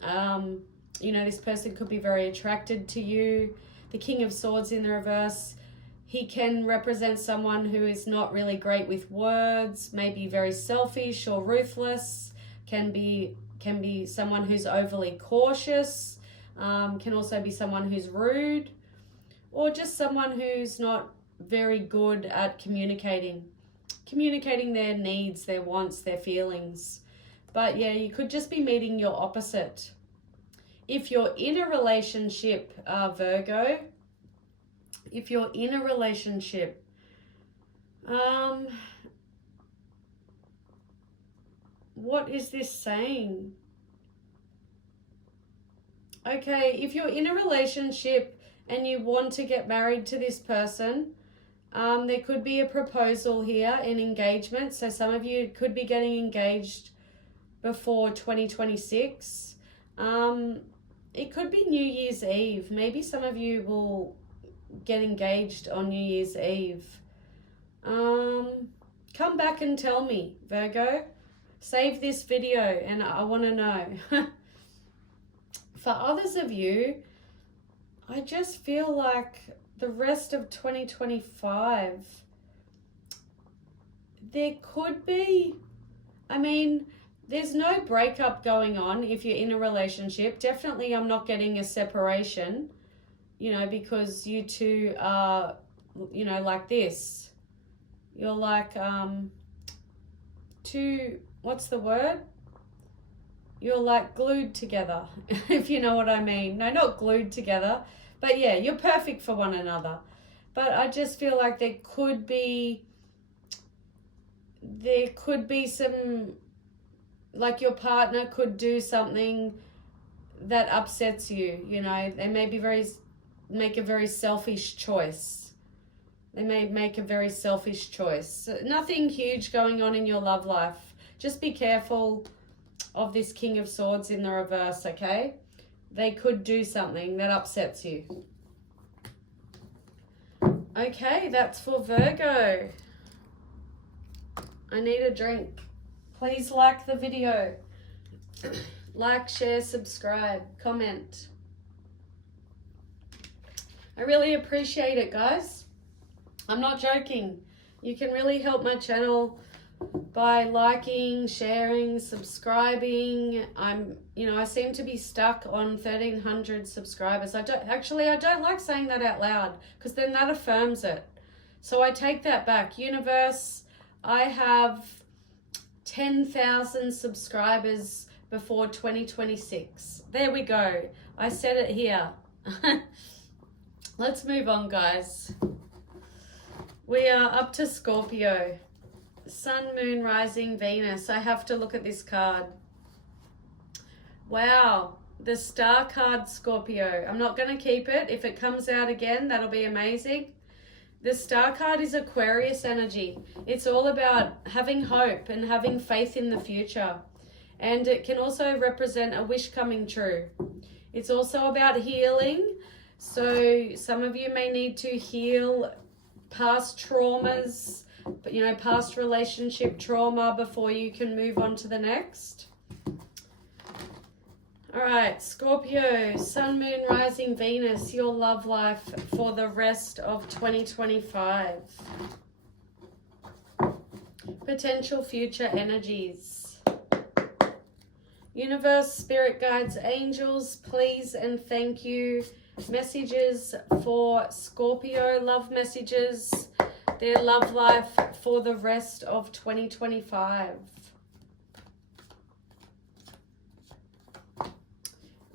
You know, this person could be very attracted to you. The King of Swords in the reverse. He can represent someone who is not really great with words, maybe very selfish or ruthless, can be someone who's overly cautious, can also be someone who's rude, or just someone who's not very good at communicating their needs, their wants, their feelings. But yeah, you could just be meeting your opposite. If you're in a relationship, Virgo, if you're in a relationship, what is this saying? Okay, if you're in a relationship and you want to get married to this person, there could be a proposal here, an engagement. So some of you could be getting engaged before 2026. It could be New Year's Eve. Maybe some of you will get engaged on New Year's Eve. Come back and tell me, Virgo. Save this video and I want to know. For others of you, I just feel like the rest of 2025, there could be, I mean, there's no breakup going on if you're in a relationship. Definitely I'm not getting a separation, you know, because you two are, you know, like this. You're like two, what's the word? You're like glued together, if you know what I mean. No, not glued together, but yeah, you're perfect for one another. But I just feel like there could be some, like your partner could do something that upsets you, you know. They may make a very selfish choice. They may make a very selfish choice. Nothing huge going on in your love life. Just be careful of this King of Swords in the reverse, okay? They could do something that upsets you. Okay, that's for Virgo. I need a drink. Please like the video. Like, share, subscribe, comment. I really appreciate it, guys. I'm not joking. You can really help my channel by liking, sharing, subscribing. I seem to be stuck on 1,300 subscribers. I don't like saying that out loud because then that affirms it. So I take that back. Universe, I have 10,000 subscribers before 2026. There we go. I said it here. Let's move on, guys. We are up to Scorpio. Sun, Moon, Rising, Venus. I have to look at this card. Wow, the Star card, Scorpio. I'm not going to keep it. If it comes out again, that'll be amazing. The Star card is Aquarius energy. It's all about having hope and having faith in the future. And it can also represent a wish coming true. It's also about healing. So some of you may need to heal past traumas, but you know, past relationship trauma before you can move on to the next. All right, Scorpio, Sun, Moon, Rising, Venus, your love life for the rest of 2025. Potential future energies. Universe, spirit guides, angels, please and thank you. Messages for Scorpio, love messages, their love life for the rest of 2025.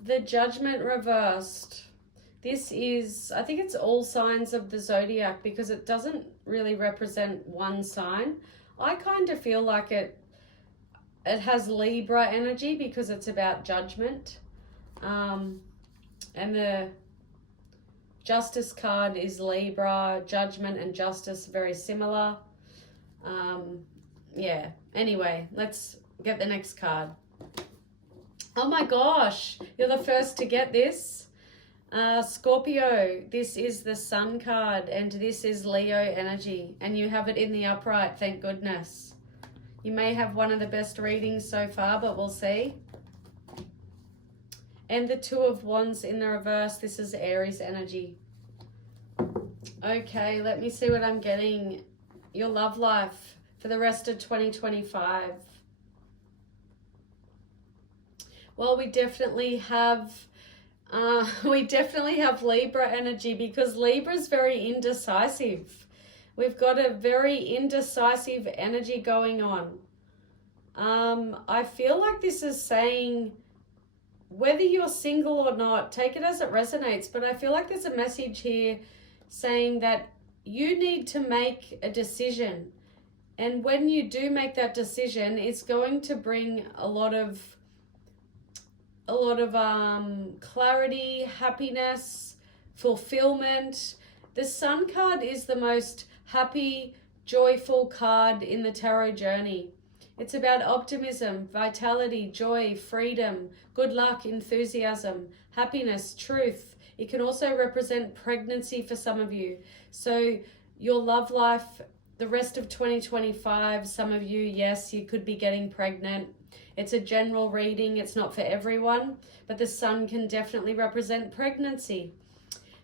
The Judgment reversed. This is, I think it's all signs of the zodiac because it doesn't really represent one sign. I kind of feel like it has Libra energy because it's about judgment. And the Justice card is Libra. Judgment and Justice very similar. Yeah, anyway, let's get the next card. Oh my gosh, you're the first to get this. Scorpio, this is the Sun card and this is Leo energy and you have it in the upright, thank goodness. You may have one of the best readings so far, but we'll see. And the Two of Wands in the reverse, this is Aries energy. Okay, let me see what I'm getting. Your love life for the rest of 2025. Well, we definitely have Libra energy because Libra is very indecisive. We've got a very indecisive energy going on. I feel like this is saying, whether you're single or not, take it as it resonates, but I feel like there's a message here saying that you need to make a decision. And when you do make that decision, it's going to bring a lot of clarity, happiness, fulfillment. The Sun card is the most happy, joyful card in the tarot journey. It's about optimism, vitality, joy, freedom, good luck, enthusiasm, happiness, truth. It can also represent pregnancy for some of you. So your love life the rest of 2025, some of you, yes, you could be getting pregnant. It's a general reading. It's not for everyone, but the sun can definitely represent pregnancy.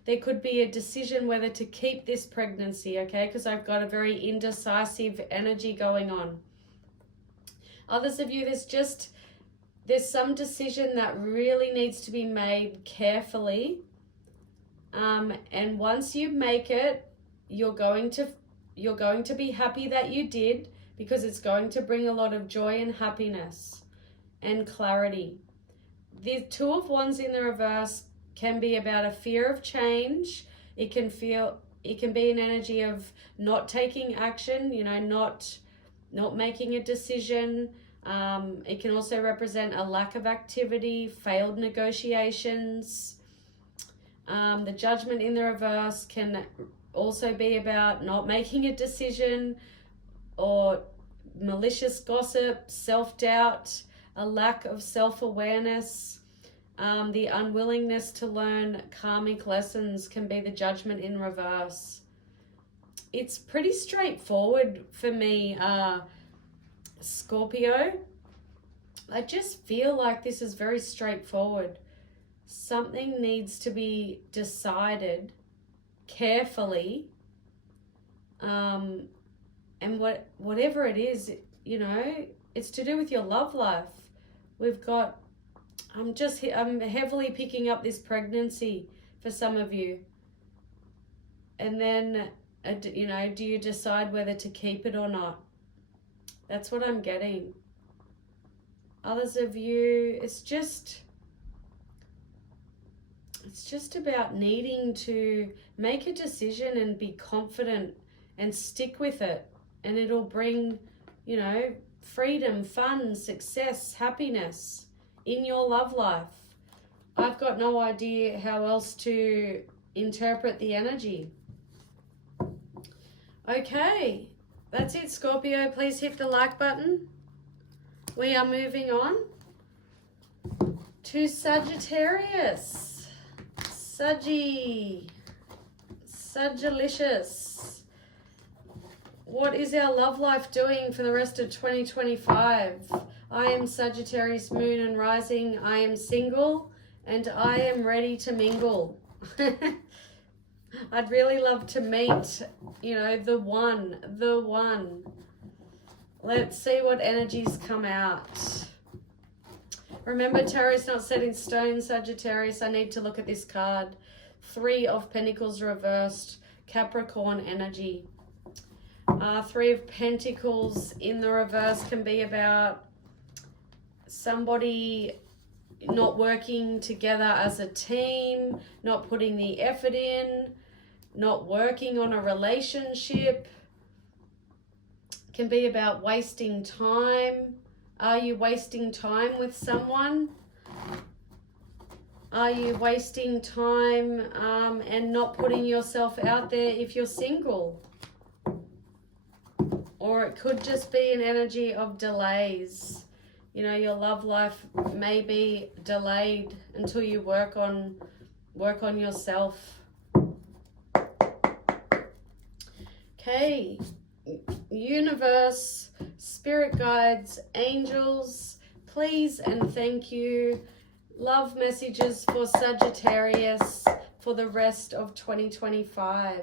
There could be a decision whether to keep this pregnancy, okay? Because I've got a very indecisive energy going on. Others of you, there's some decision that really needs to be made carefully. And once you make it, you're going to be happy that you did, because it's going to bring a lot of joy and happiness and clarity. The Two of Wands in the reverse can be about a fear of change. It can be an energy of not taking action, you know, not making a decision. It can also represent a lack of activity, failed negotiations. The Judgment in the reverse can also be about not making a decision, or malicious gossip, self-doubt, a lack of self-awareness. The unwillingness to learn karmic lessons can be the Judgment in reverse. It's pretty straightforward for me, Scorpio. I just feel like this is very straightforward. Something needs to be decided carefully, and whatever it is, you know, it's to do with your love life. I'm heavily picking up this pregnancy for some of you, and then you know, do you decide whether to keep it or not? That's what I'm getting. Others of you, it's just about needing to make a decision and be confident and stick with it, and it'll bring, you know, freedom, fun, success, happiness in your love life. I've got no idea how else to interpret the energy. Okay, that's it, Scorpio. Please hit the like button. We are moving on to Sagittarius. Sagilicious. What is our love life doing for the rest of 2025? I am Sagittarius, moon and rising. I am single and I am ready to mingle. I'd really love to meet, you know, the one. Let's see what energies come out. Remember, tarot is not set in stone, Sagittarius. I need to look at this card. 3 of Pentacles reversed, Capricorn energy. 3 of Pentacles in the reverse can be about somebody not working together as a team, not putting the effort in, not working on a relationship. Can be about wasting time. Are you wasting time with someone? Are you wasting time and not putting yourself out there if you're single? Or it could just be an energy of delays. You know, your love life may be delayed until you work on yourself. Okay, universe, spirit guides, angels, please and thank you. Love messages for Sagittarius for the rest of 2025.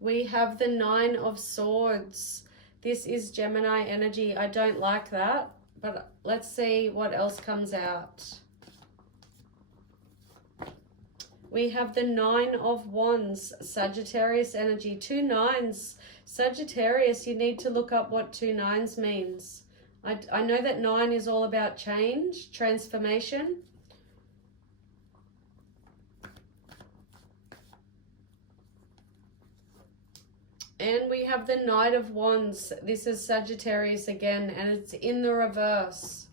We have the 9 of Swords. This is Gemini energy. I don't like that, but let's see what else comes out. We have the 9 of Wands, Sagittarius energy. 2 9s. Sagittarius, you need to look up what 2 9s means. I know that 9 is all about change, transformation. And we have the Knight of Wands. This is Sagittarius again, and it's in the reverse.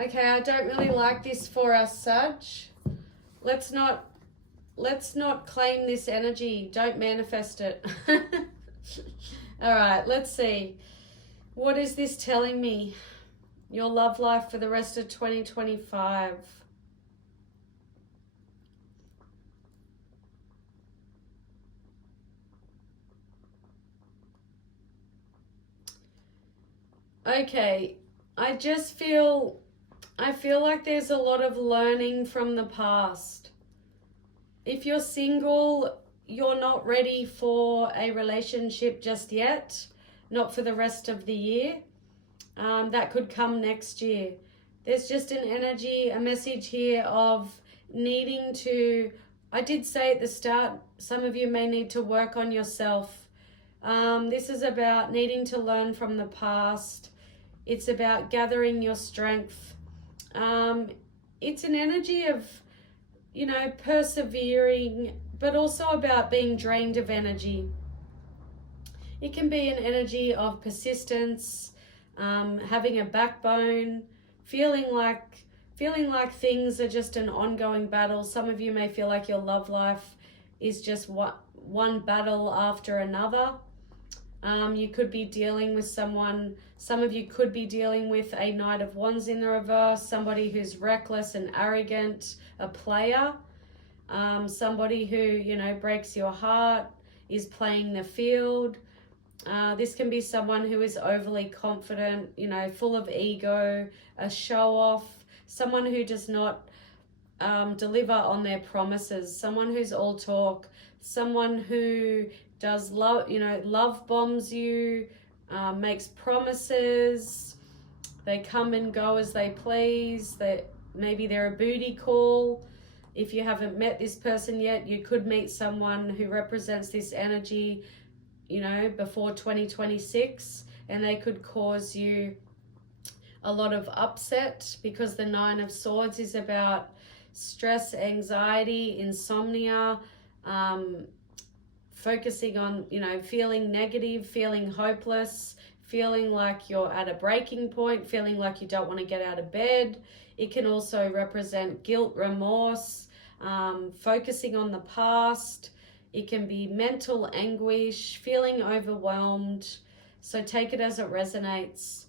Okay, I don't really like this for us, Sag. Let's not claim this energy. Don't manifest it. All right, let's see. What is this telling me? Your love life for the rest of 2025. Okay, I feel like there's a lot of learning from the past. If you're single, you're not ready for a relationship just yet, not for the rest of the year. That could come next year. There's just an energy, a message here of needing to, I did say at the start, some of you may need to work on yourself. This is about needing to learn from the past. It's about gathering your strength. It's an energy of, you know, persevering, but also about being drained of energy. It can be an energy of persistence, having a backbone, feeling like things are just an ongoing battle. Some of you may feel like your love life is just one battle after another. You could be dealing with someone, some of you could be dealing with a Knight of Wands in the reverse, somebody who's reckless and arrogant, a player, somebody who, you know, breaks your heart, is playing the field. This can be someone who is overly confident, you know, full of ego, a show-off, someone who does not deliver on their promises, someone who's all talk, someone who does love bombs you, makes promises, they come and go as they please, maybe they're a booty call. If you haven't met this person yet, you could meet someone who represents this energy, you know, before 2026, and they could cause you a lot of upset, because the Nine of Swords is about stress, anxiety, insomnia, focusing on, you know, feeling negative, feeling hopeless, feeling like you're at a breaking point, feeling like you don't want to get out of bed. It can also represent guilt, remorse, focusing on the past. It can be mental anguish, feeling overwhelmed. So take it as it resonates.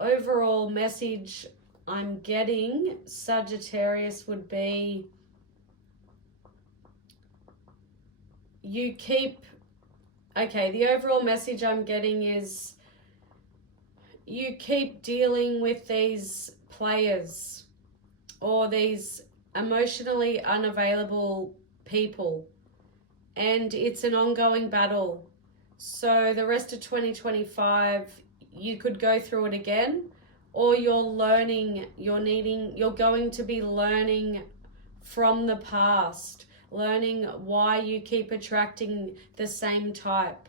Overall message I'm getting, Sagittarius, would be the overall message I'm getting is you keep dealing with these players or these emotionally unavailable people, and it's an ongoing battle. So the rest of 2025, you could go through it again, or you're going to be learning from the past, learning why you keep attracting the same type.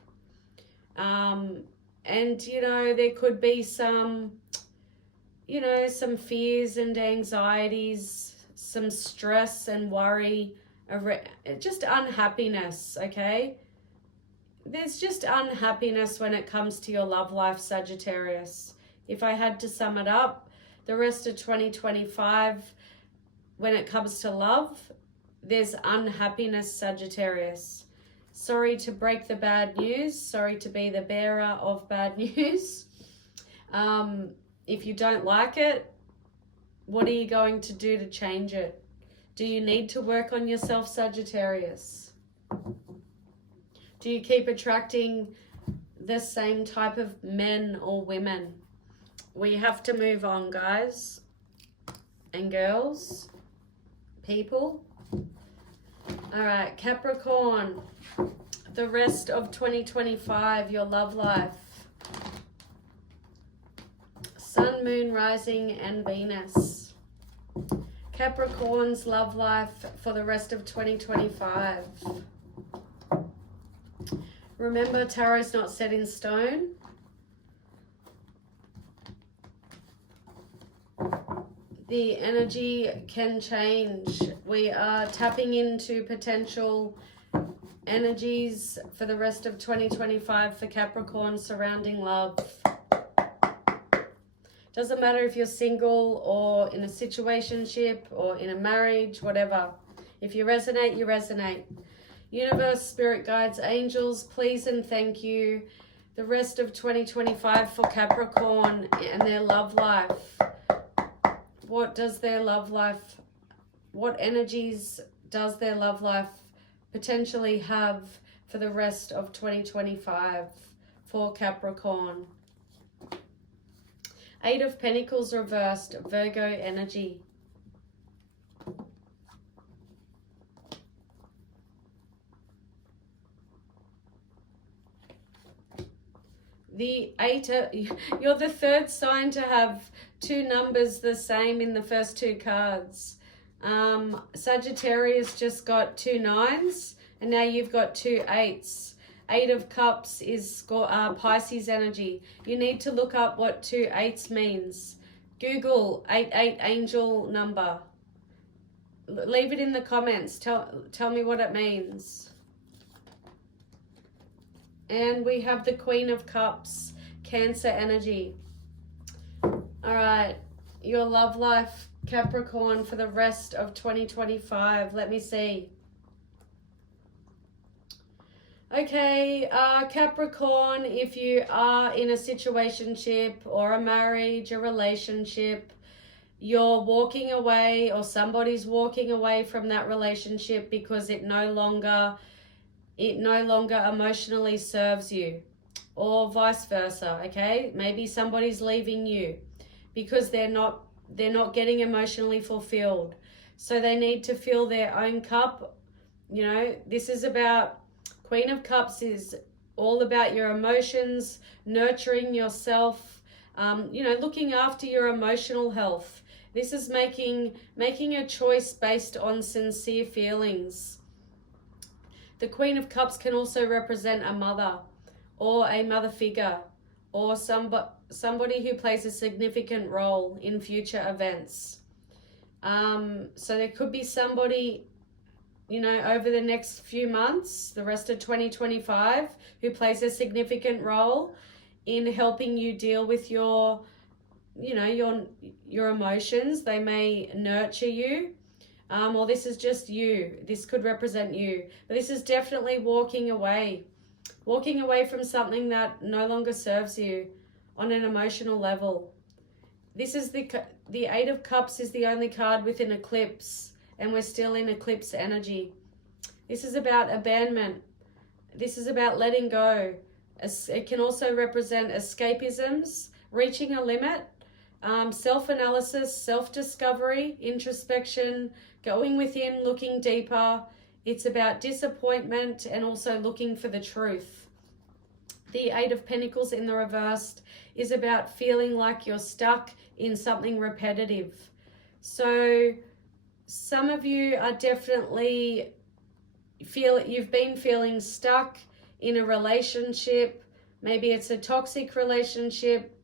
And, you know, there could be some fears and anxieties, some stress and worry, just unhappiness, okay? There's just unhappiness when it comes to your love life, Sagittarius. If I had to sum it up, the rest of 2025, when it comes to love, there's unhappiness, Sagittarius. Sorry to break the bad news. Sorry to be the bearer of bad news. If you don't like it, what are you going to do to change it? Do you need to work on yourself, Sagittarius? Do you keep attracting the same type of men or women? We have to move on, guys and girls, people. All right, Capricorn, the rest of 2025, your love life. Sun, Moon, Rising, and Venus. Capricorn's love life for the rest of 2025. Remember, tarot is not set in stone. The energy can change. We are tapping into potential energies for the rest of 2025 for Capricorn surrounding love. Doesn't matter if you're single or in a situationship or in a marriage, whatever. If you resonate, you resonate. Universe, spirit guides, angels, please and thank you. The rest of 2025 for Capricorn and their love life. What energies does their love life potentially have for the rest of 2025 for Capricorn? Eight of Pentacles reversed, Virgo energy. The you're the third sign to have two numbers the same in the first two cards. Sagittarius just got two nines, and now you've got two eights. Eight of Cups is Pisces energy. You need to look up what two eights means. Google 88 angel number. Leave it in the comments. Tell me what it means. And we have the Queen of Cups, Cancer energy. All right, your love life, Capricorn, for the rest of 2025. Let me see. Okay, Capricorn, if you are in a situationship or a marriage, a relationship, you're walking away or somebody's walking away from that relationship because it no longer emotionally serves you, or vice versa. Okay, maybe somebody's leaving you because they're not getting emotionally fulfilled, so they need to fill their own cup. You know, this is about, Queen of Cups is all about your emotions, nurturing yourself, you know, looking after your emotional health. This is making a choice based on sincere feelings. The Queen of Cups can also represent a mother or a mother figure, or somebody who plays a significant role in future events. So there could be somebody, you know, over the next few months, the rest of 2025, who plays a significant role in helping you deal with your, you know, your emotions. They may nurture you. Or this is just you. This could represent you. But this is definitely walking away from something that no longer serves you on an emotional level. This is the Eight of Cups is the only card with an eclipse, and we're still in eclipse energy. This is about abandonment. This is about letting go. It can also represent escapisms, reaching a limit, self-analysis, self-discovery, introspection, going within, looking deeper. It's about disappointment and also looking for the truth. The Eight of Pentacles in the reversed is about feeling like you're stuck in something repetitive. So some of you are definitely you've been feeling stuck in a relationship. Maybe it's a toxic relationship,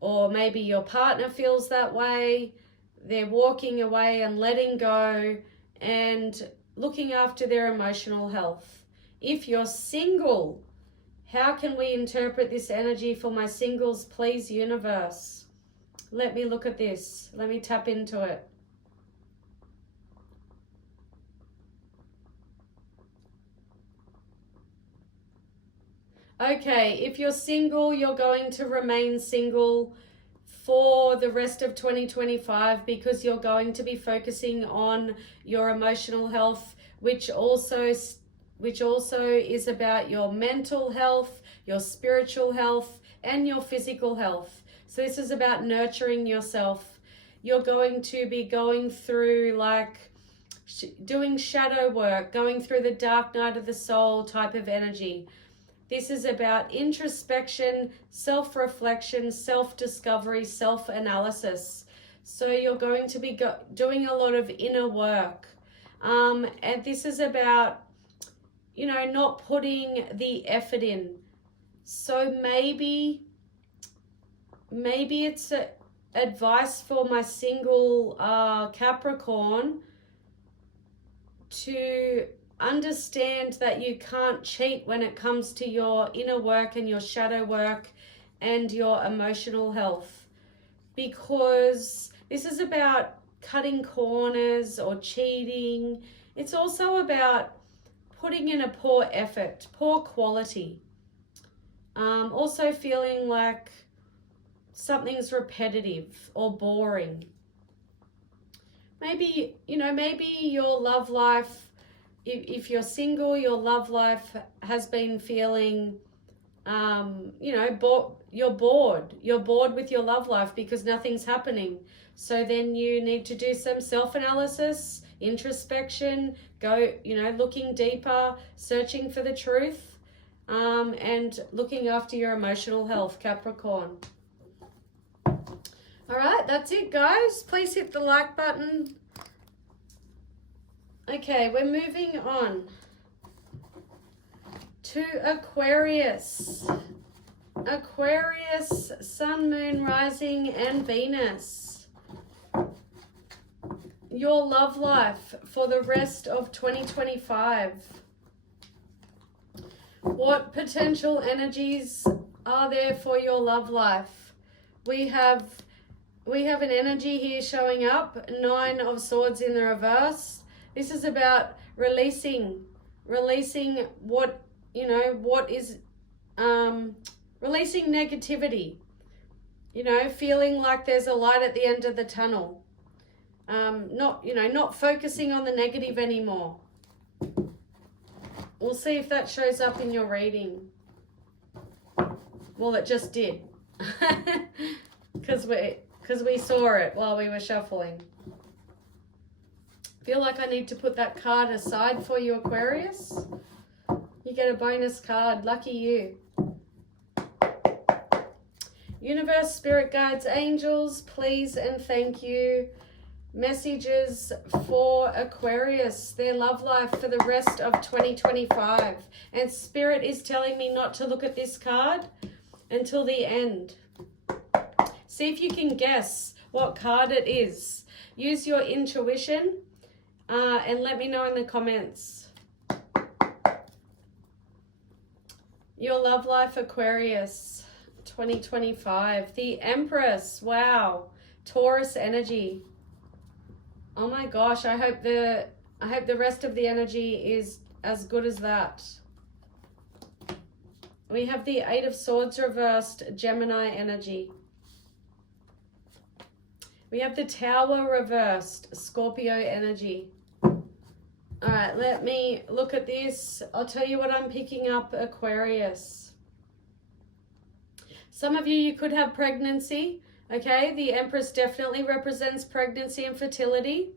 or maybe your partner feels that way. They're walking away and letting go and looking after their emotional health. If you're single, how can we interpret this energy for my singles, please, universe? Let me look at this. Let me tap into it. Okay, if you're single, you're going to remain single for the rest of 2025 because you're going to be focusing on your emotional health, which also is about your mental health, your spiritual health, and your physical health. So this is about nurturing yourself. You're going to be going through doing shadow work, going through the dark night of the soul type of energy. This is about introspection, self-reflection, self-discovery, self-analysis. So you're going to be doing a lot of inner work. And this is about, you know, not putting the effort in. So maybe it's advice for my single Capricorn to understand that you can't cheat when it comes to your inner work and your shadow work and your emotional health, because this is about cutting corners or cheating. It's also about putting in a poor effort, poor quality. Also feeling like something's repetitive or boring. Maybe, you know, maybe your love life, if you're single, your love life has been feeling you know, you're bored. You're bored with your love life because nothing's happening. So then you need to do some self-analysis, introspection, go, you know, looking deeper, searching for the truth, and looking after your emotional health, Capricorn. All right, that's it, guys. Please hit the like button. Okay, we're moving on to Aquarius. Aquarius, Sun, Moon, Rising, and Venus. Your love life for the rest of 2025. What potential energies are there for your love life? We have an energy here showing up, 9 of Swords in the reverse. This is about releasing what, you know, what is, releasing negativity, you know, feeling like there's a light at the end of the tunnel. Not focusing on the negative anymore. We'll see if that shows up in your reading. Well, it just did. Because we saw it while we were shuffling. Feel like I need to put that card aside for you, Aquarius. You get a bonus card. Lucky you. Universe, spirit guides, angels, please and thank you. Messages for Aquarius, their love life for the rest of 2025. And spirit is telling me not to look at this card until the end. See if you can guess what card it is. Use your intuition and let me know in the comments. Your love life, Aquarius, 2025. The Empress, wow. Taurus energy. Oh my gosh, I hope the rest of the energy is as good as that. We have the 8 of Swords reversed, Gemini energy. We have the Tower reversed, Scorpio energy. All right, let me look at this. I'll tell you what I'm picking up, Aquarius. Some of you could have pregnancy. Okay, the Empress definitely represents pregnancy and fertility.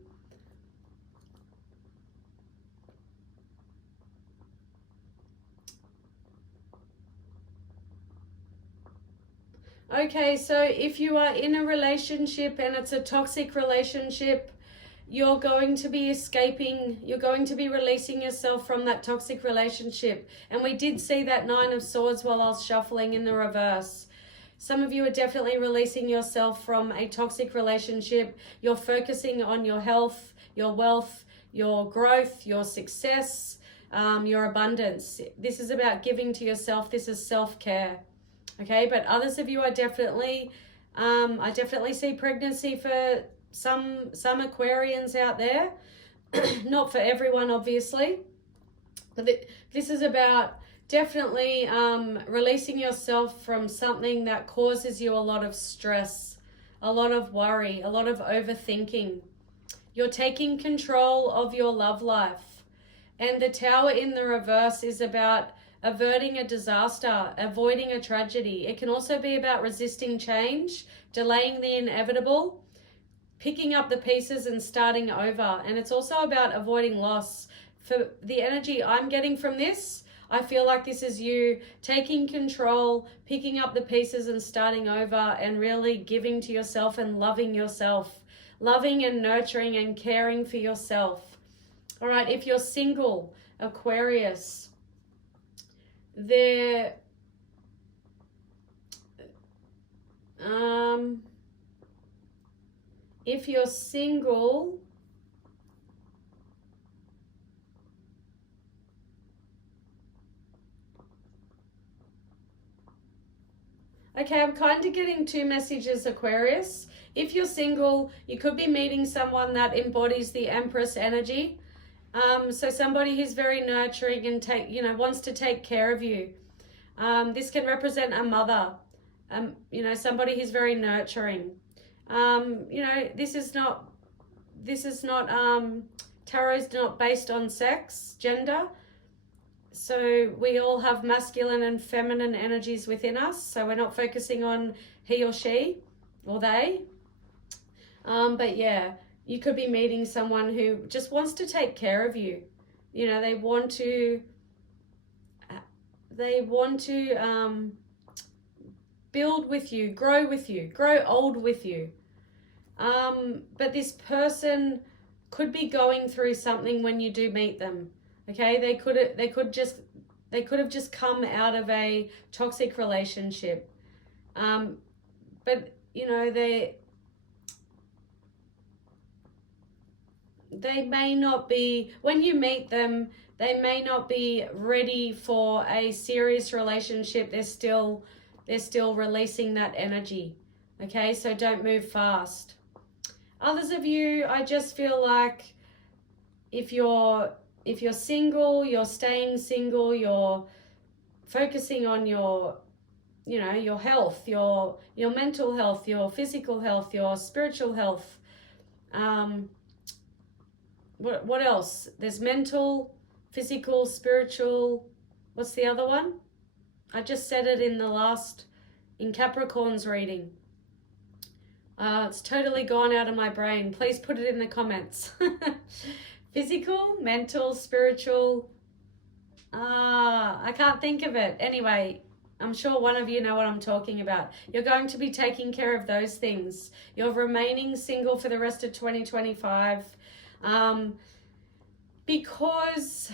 Okay, so if you are in a relationship and it's a toxic relationship, you're going to be escaping, you're going to be releasing yourself from that toxic relationship. And we did see that 9 of Swords while I was shuffling in the reverse. Some of you are definitely releasing yourself from a toxic relationship. You're focusing on your health, your wealth, your growth, your success, your abundance. This is about giving to yourself. This is self-care. Okay, but others of you are definitely, I definitely see pregnancy for some Aquarians out there. Not for everyone, obviously. But this is about definitely releasing yourself from something that causes you a lot of stress, a lot of worry, a lot of overthinking. You're taking control of your love life. And the Tower in the reverse is about averting a disaster, avoiding a tragedy. It can also be about resisting change, delaying the inevitable, picking up the pieces and starting over. And it's also about avoiding loss. For the energy I'm getting from this, I feel like this is you taking control, picking up the pieces and starting over, and really giving to yourself and loving yourself, loving and nurturing and caring for yourself. All right, if you're single, Aquarius, if you're single, okay, I'm kind of getting 2 messages, Aquarius. If you're single, you could be meeting someone that embodies the Empress energy. So somebody who's very nurturing and wants to take care of you. This can represent a mother, somebody who's very nurturing. This is not tarot's not based on sex, gender. So we all have masculine and feminine energies within us. So we're not focusing on he or she or they. But yeah, you could be meeting someone who just wants to take care of you. You know, they want to build with you, grow old with you. But this person could be going through something when you do meet them. Okay, they could have just come out of a toxic relationship. But you know, they may not be, when you meet them, they may not be ready for a serious relationship. They're still releasing that energy. Okay, so don't move fast. Others of you, I just feel like if you're single, you're staying single, you're focusing on your, you know, your health, your mental health, your physical health, your spiritual health. What else? There's mental, physical, spiritual. What's the other one? I just said it in Capricorn's reading. It's totally gone out of my brain. Please put it in the comments. Physical, mental, spiritual. I can't think of it. Anyway, I'm sure one of you know what I'm talking about. You're going to be taking care of those things. You're remaining single for the rest of 2025. Because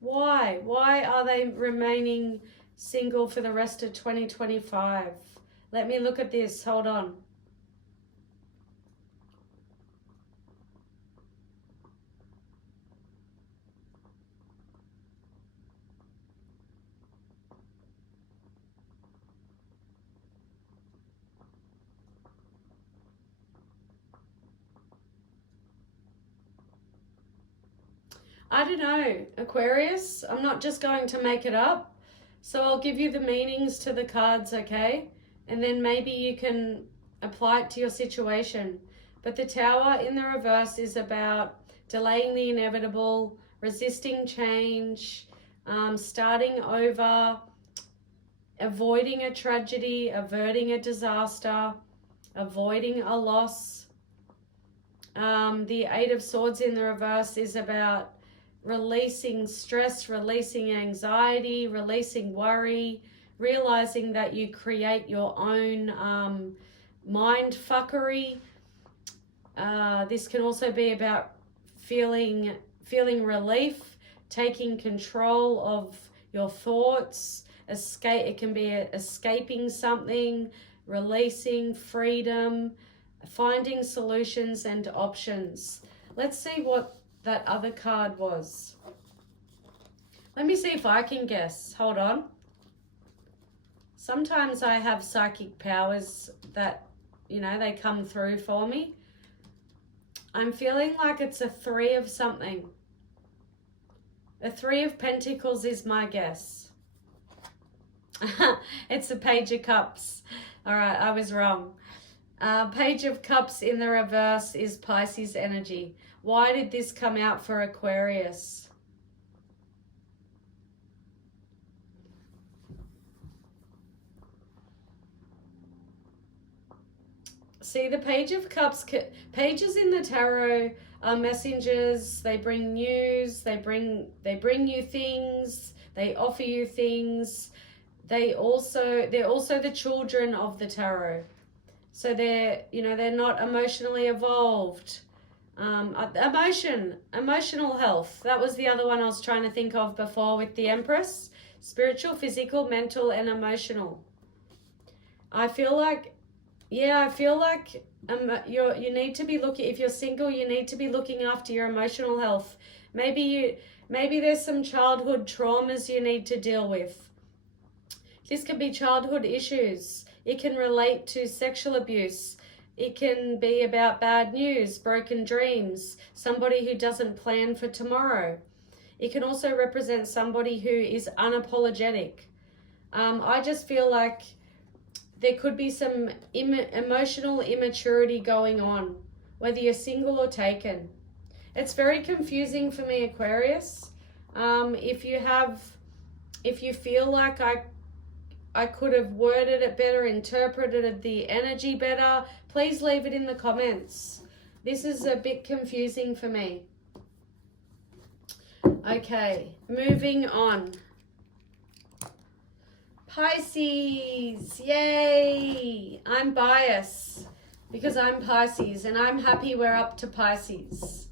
why are they remaining single for the rest of 2025? Let me look at this. Hold on. I don't know, Aquarius. I'm not just going to make it up. So I'll give you the meanings to the cards, okay? And then maybe you can apply it to your situation. But the Tower in the reverse is about delaying the inevitable, resisting change, starting over, avoiding a tragedy, averting a disaster, avoiding a loss. The Eight of Swords in the reverse is about releasing stress, releasing anxiety, releasing worry, realizing that you create your own mind fuckery. This can also be about feeling relief, taking control of your thoughts, it can be escaping something, releasing, freedom, finding solutions and options. Let's see what that other card was. Let me see if I can guess. Hold on. Sometimes I have psychic powers that, you know, they come through for me. I'm feeling like it's a three of something. A Three of Pentacles is my guess. It's a Page of Cups. All right, I was wrong. Page of Cups in the reverse is Pisces energy. Why did this come out for Aquarius? See, the Page of Cups, pages in the tarot are messengers. They bring news, they bring you things, they offer you things. They're also the children of the tarot. So they're not emotionally evolved. Emotional health. That was the other one I was trying to think of before with the Empress. Spiritual, physical, mental, and emotional. I feel like you need to be looking, if you're single, you need to be looking after your emotional health. Maybe there's some childhood traumas you need to deal with. This could be childhood issues. It can relate to sexual abuse. It can be about bad news, broken dreams, somebody who doesn't plan for tomorrow. It can also represent somebody who is unapologetic. I just feel like there could be some emotional immaturity going on, whether you're single or taken. It's very confusing for me, Aquarius. If you feel like I could have worded it better, interpreted the energy better, please leave it in the comments. This is a bit confusing for me. Okay, moving on. Pisces, yay! I'm biased because I'm Pisces and I'm happy we're up to Pisces.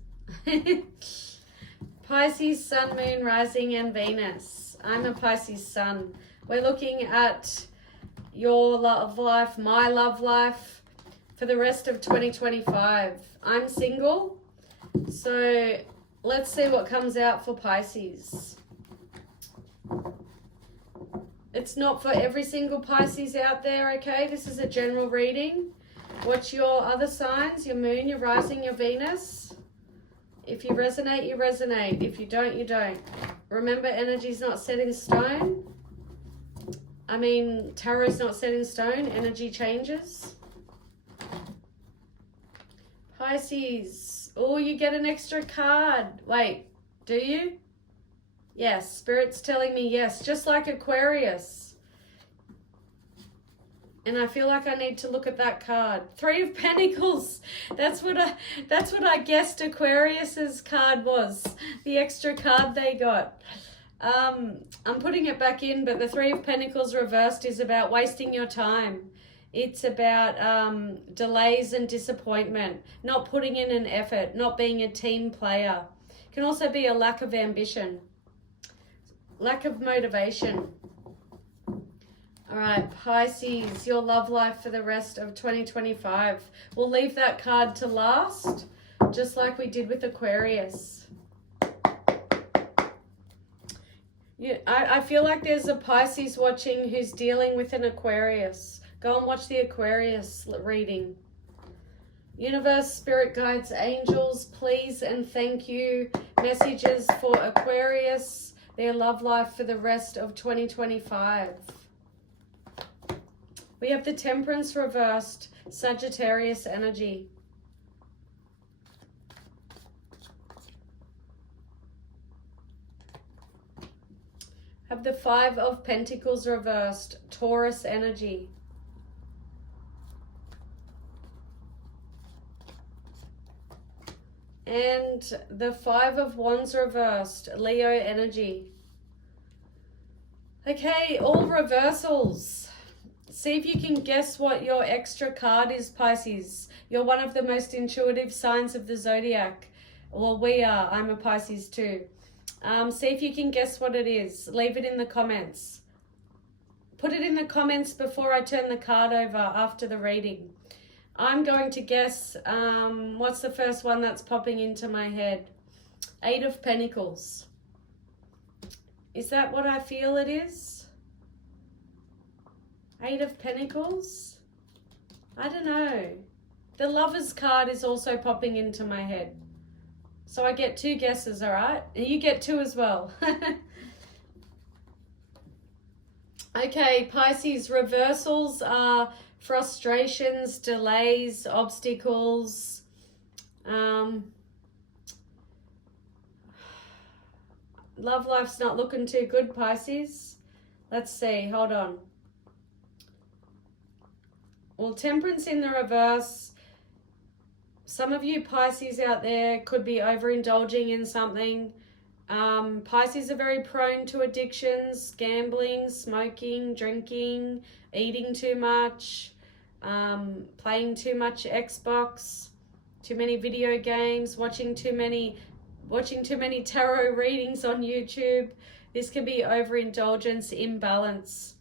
Pisces, Sun, Moon, Rising and Venus. I'm a Pisces Sun. We're looking at your love life, my love life for the rest of 2025. I'm single, so let's see what comes out for Pisces. It's not for every single Pisces out there, okay? This is a general reading. Watch your other signs, your moon, your rising, your Venus. If you resonate, you resonate. If you don't, you don't. Remember, energy's not set in stone. I mean, tarot's not set in stone. Energy changes. Pisces. Oh, you get an extra card. Wait, do you? Yes, Spirit's telling me yes, just like Aquarius. And I feel like I need to look at that card. 3 of Pentacles. That's what I guessed Aquarius's card was. The extra card they got. I'm putting it back in, but the 3 of Pentacles reversed is about wasting your time. It's about delays and disappointment, not putting in an effort, not being a team player. It can also be a lack of ambition. Lack of motivation. All right, Pisces, your love life for the rest of 2025. We'll leave that card to last, just like we did with Aquarius. I feel like there's a Pisces watching who's dealing with an Aquarius. Go and watch the Aquarius reading. Universe, spirit guides, angels, please and thank you. Messages for Aquarius, their love life for the rest of 2025. We have the Temperance reversed, Sagittarius energy. Have the 5 of Pentacles reversed, Taurus energy. And the 5 of Wands reversed, Leo energy. Okay, all reversals. See if you can guess what your extra card is, Pisces. You're one of the most intuitive signs of the zodiac. Well, we are. I'm a Pisces too. See if you can guess what it is. Leave it in the comments. Put it in the comments before I turn the card over after the reading. I'm going to guess, what's the first one that's popping into my head? 8 of Pentacles. Is that what I feel it is? 8 of Pentacles? I don't know. The Lover's card is also popping into my head. So I get 2 guesses, all right? And you get 2 as well. Okay, Pisces, reversals are frustrations, delays, obstacles. Love life's not looking too good, Pisces. Let's see, hold on. Well, Temperance in the reverse. Some of you Pisces out there could be overindulging in something. Pisces are very prone to addictions, gambling, smoking, drinking, eating too much, playing too much Xbox, too many video games, watching too many tarot readings on YouTube. This can be overindulgence, imbalance.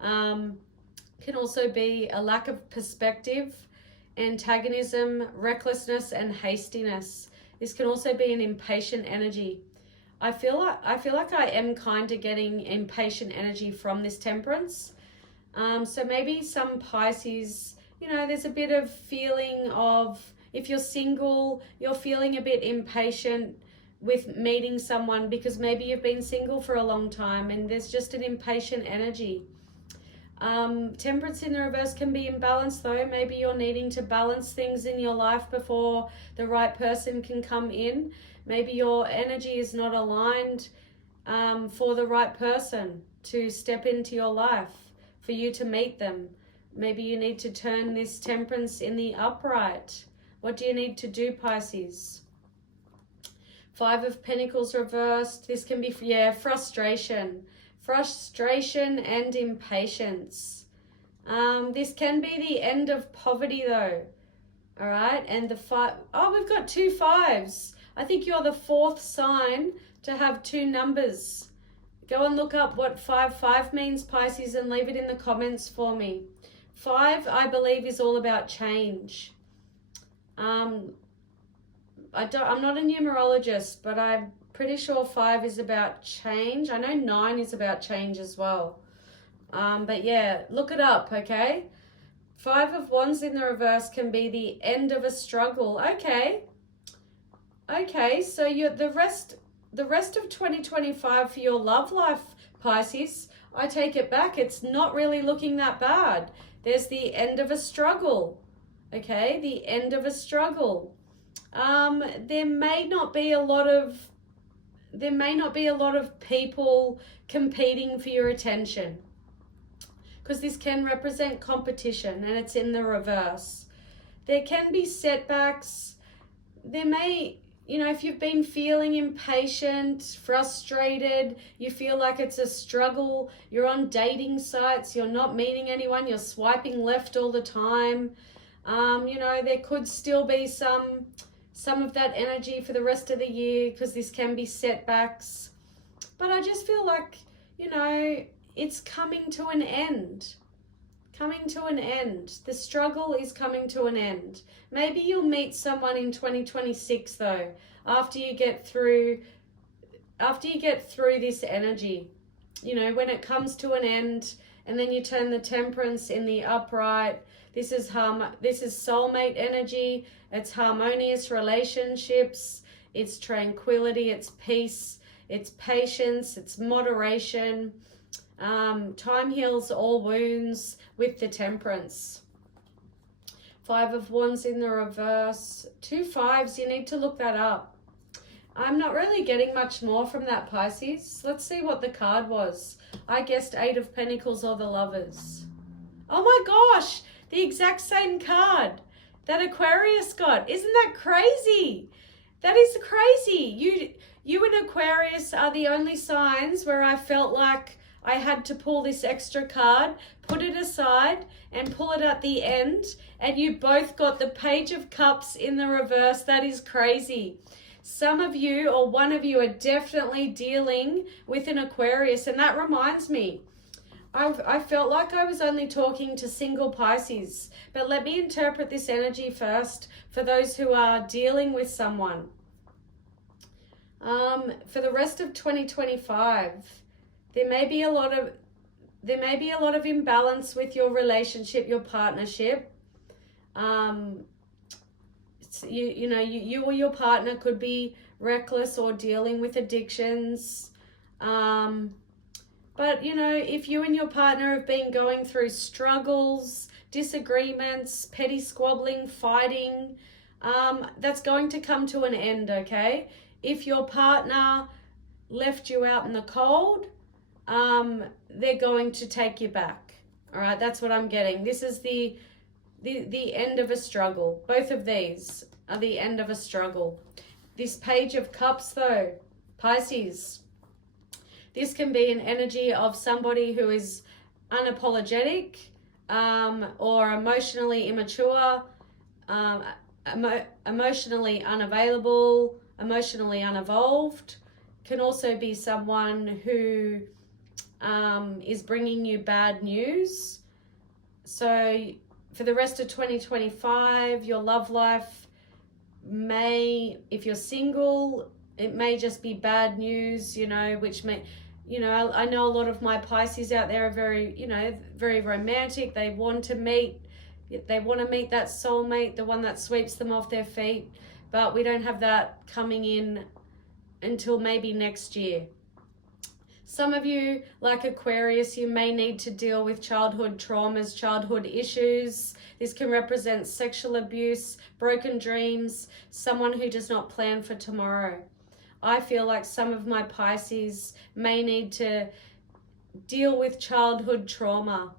Can also be a lack of perspective, antagonism, recklessness, and hastiness. This can also be an impatient energy. I feel like I am kind of getting impatient energy from this Temperance. So maybe some Pisces, you know, there's a bit of feeling of, if you're single, you're feeling a bit impatient with meeting someone because maybe you've been single for a long time and there's just an impatient energy. Temperance in the reverse can be imbalanced though. Maybe you're needing to balance things in your life before the right person can come in. Maybe your energy is not aligned for the right person to step into your life, for you to meet them. Maybe you need to turn this temperance in the upright. What do you need to do, Pisces? 5 of Pentacles reversed. This can be, frustration. Frustration and impatience. This can be the end of poverty though. All right, and the 5, we've got 2 5s. I think you're the 4th sign to have 2 numbers. Go and look up what 5 means, Pisces, and leave it in the comments for me. 5, I believe, is all about change. I'm not a numerologist, but I'm pretty sure 5 is about change. I know 9 is about change as well. But yeah, look it up, okay? 5 of Wands in the reverse can be the end of a struggle. Okay, so the rest of 2025 for your love life, Pisces, I take it back. It's not really looking that bad. There's the end of a struggle. Okay, the end of a struggle. There may not be a lot of people competing for your attention, because this can represent competition and it's in the reverse. There can be setbacks. There may, if you've been feeling impatient, frustrated, you feel like it's a struggle, you're on dating sites, you're not meeting anyone, you're swiping left all the time. There could still be some of that energy for the rest of the year, because this can be setbacks. But I just feel like, it's coming to an end. The struggle is coming to an end. Maybe you'll meet someone in 2026 though, after you get through this energy. When it comes to an end, and then you turn the temperance in the upright. This is soulmate energy. It's harmonious relationships. It's tranquility. It's peace. It's patience. It's moderation. Time heals all wounds with the temperance. 5 of Wands in the reverse. 2 5s. You need to look that up. I'm not really getting much more from that, Pisces. Let's see what the card was. I guessed 8 of Pentacles or the Lovers. Oh my gosh, the exact same card that Aquarius got. Isn't that crazy? That is crazy. You and Aquarius are the only signs where I felt like I had to pull this extra card, put it aside, and pull it at the end. And you both got the Page of Cups in the reverse. That is crazy. Some of you, or one of you, are definitely dealing with an Aquarius. And that reminds me, I felt like I was only talking to single Pisces. But let me interpret this energy first for those who are dealing with someone. For the rest of 2025, there may be a lot of imbalance with your relationship, your partnership. You or your partner could be reckless or dealing with addictions. But if you and your partner have been going through struggles, disagreements, petty squabbling, fighting, that's going to come to an end, okay? If your partner left you out in the cold, they're going to take you back. All right, that's what I'm getting. This is the end of a struggle. Both of these are the end of a struggle. This Page of Cups though, Pisces, this can be an energy of somebody who is unapologetic, or emotionally immature, emotionally unavailable, emotionally unevolved. Can also be someone who is bringing you bad news. So for the rest of 2025, your love life may, if you're single, it may just be bad news, which may, I know a lot of my Pisces out there are very, very romantic. They want to meet that soulmate, the one that sweeps them off their feet. But we don't have that coming in until maybe next year. Some of you, like Aquarius, you may need to deal with childhood traumas, childhood issues. This can represent sexual abuse, broken dreams, someone who does not plan for tomorrow. I feel like some of my Pisces may need to deal with childhood trauma,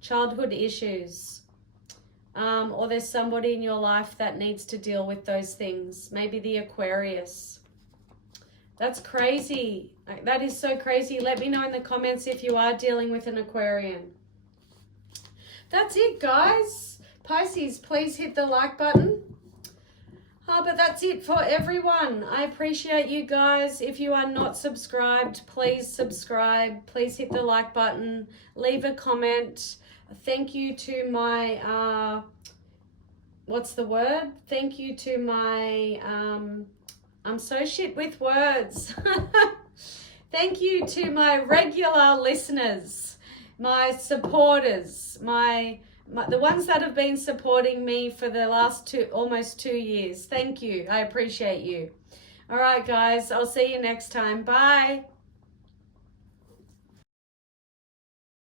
childhood issues. Or there's somebody in your life that needs to deal with those things. Maybe the Aquarius. That's crazy. That is so crazy. Let me know in the comments if you are dealing with an Aquarian. That's it, guys. Pisces, please hit the like button. Oh, but that's it for everyone. I appreciate you guys. If you are not subscribed, please subscribe. Please hit the like button. Leave a comment. Thank you to my, what's the word? Thank you to my, I'm so shit with words. Thank you to my regular listeners, my supporters, the ones that have been supporting me for the last almost 2 years. Thank you. I appreciate you. All right, guys. I'll see you next time. Bye.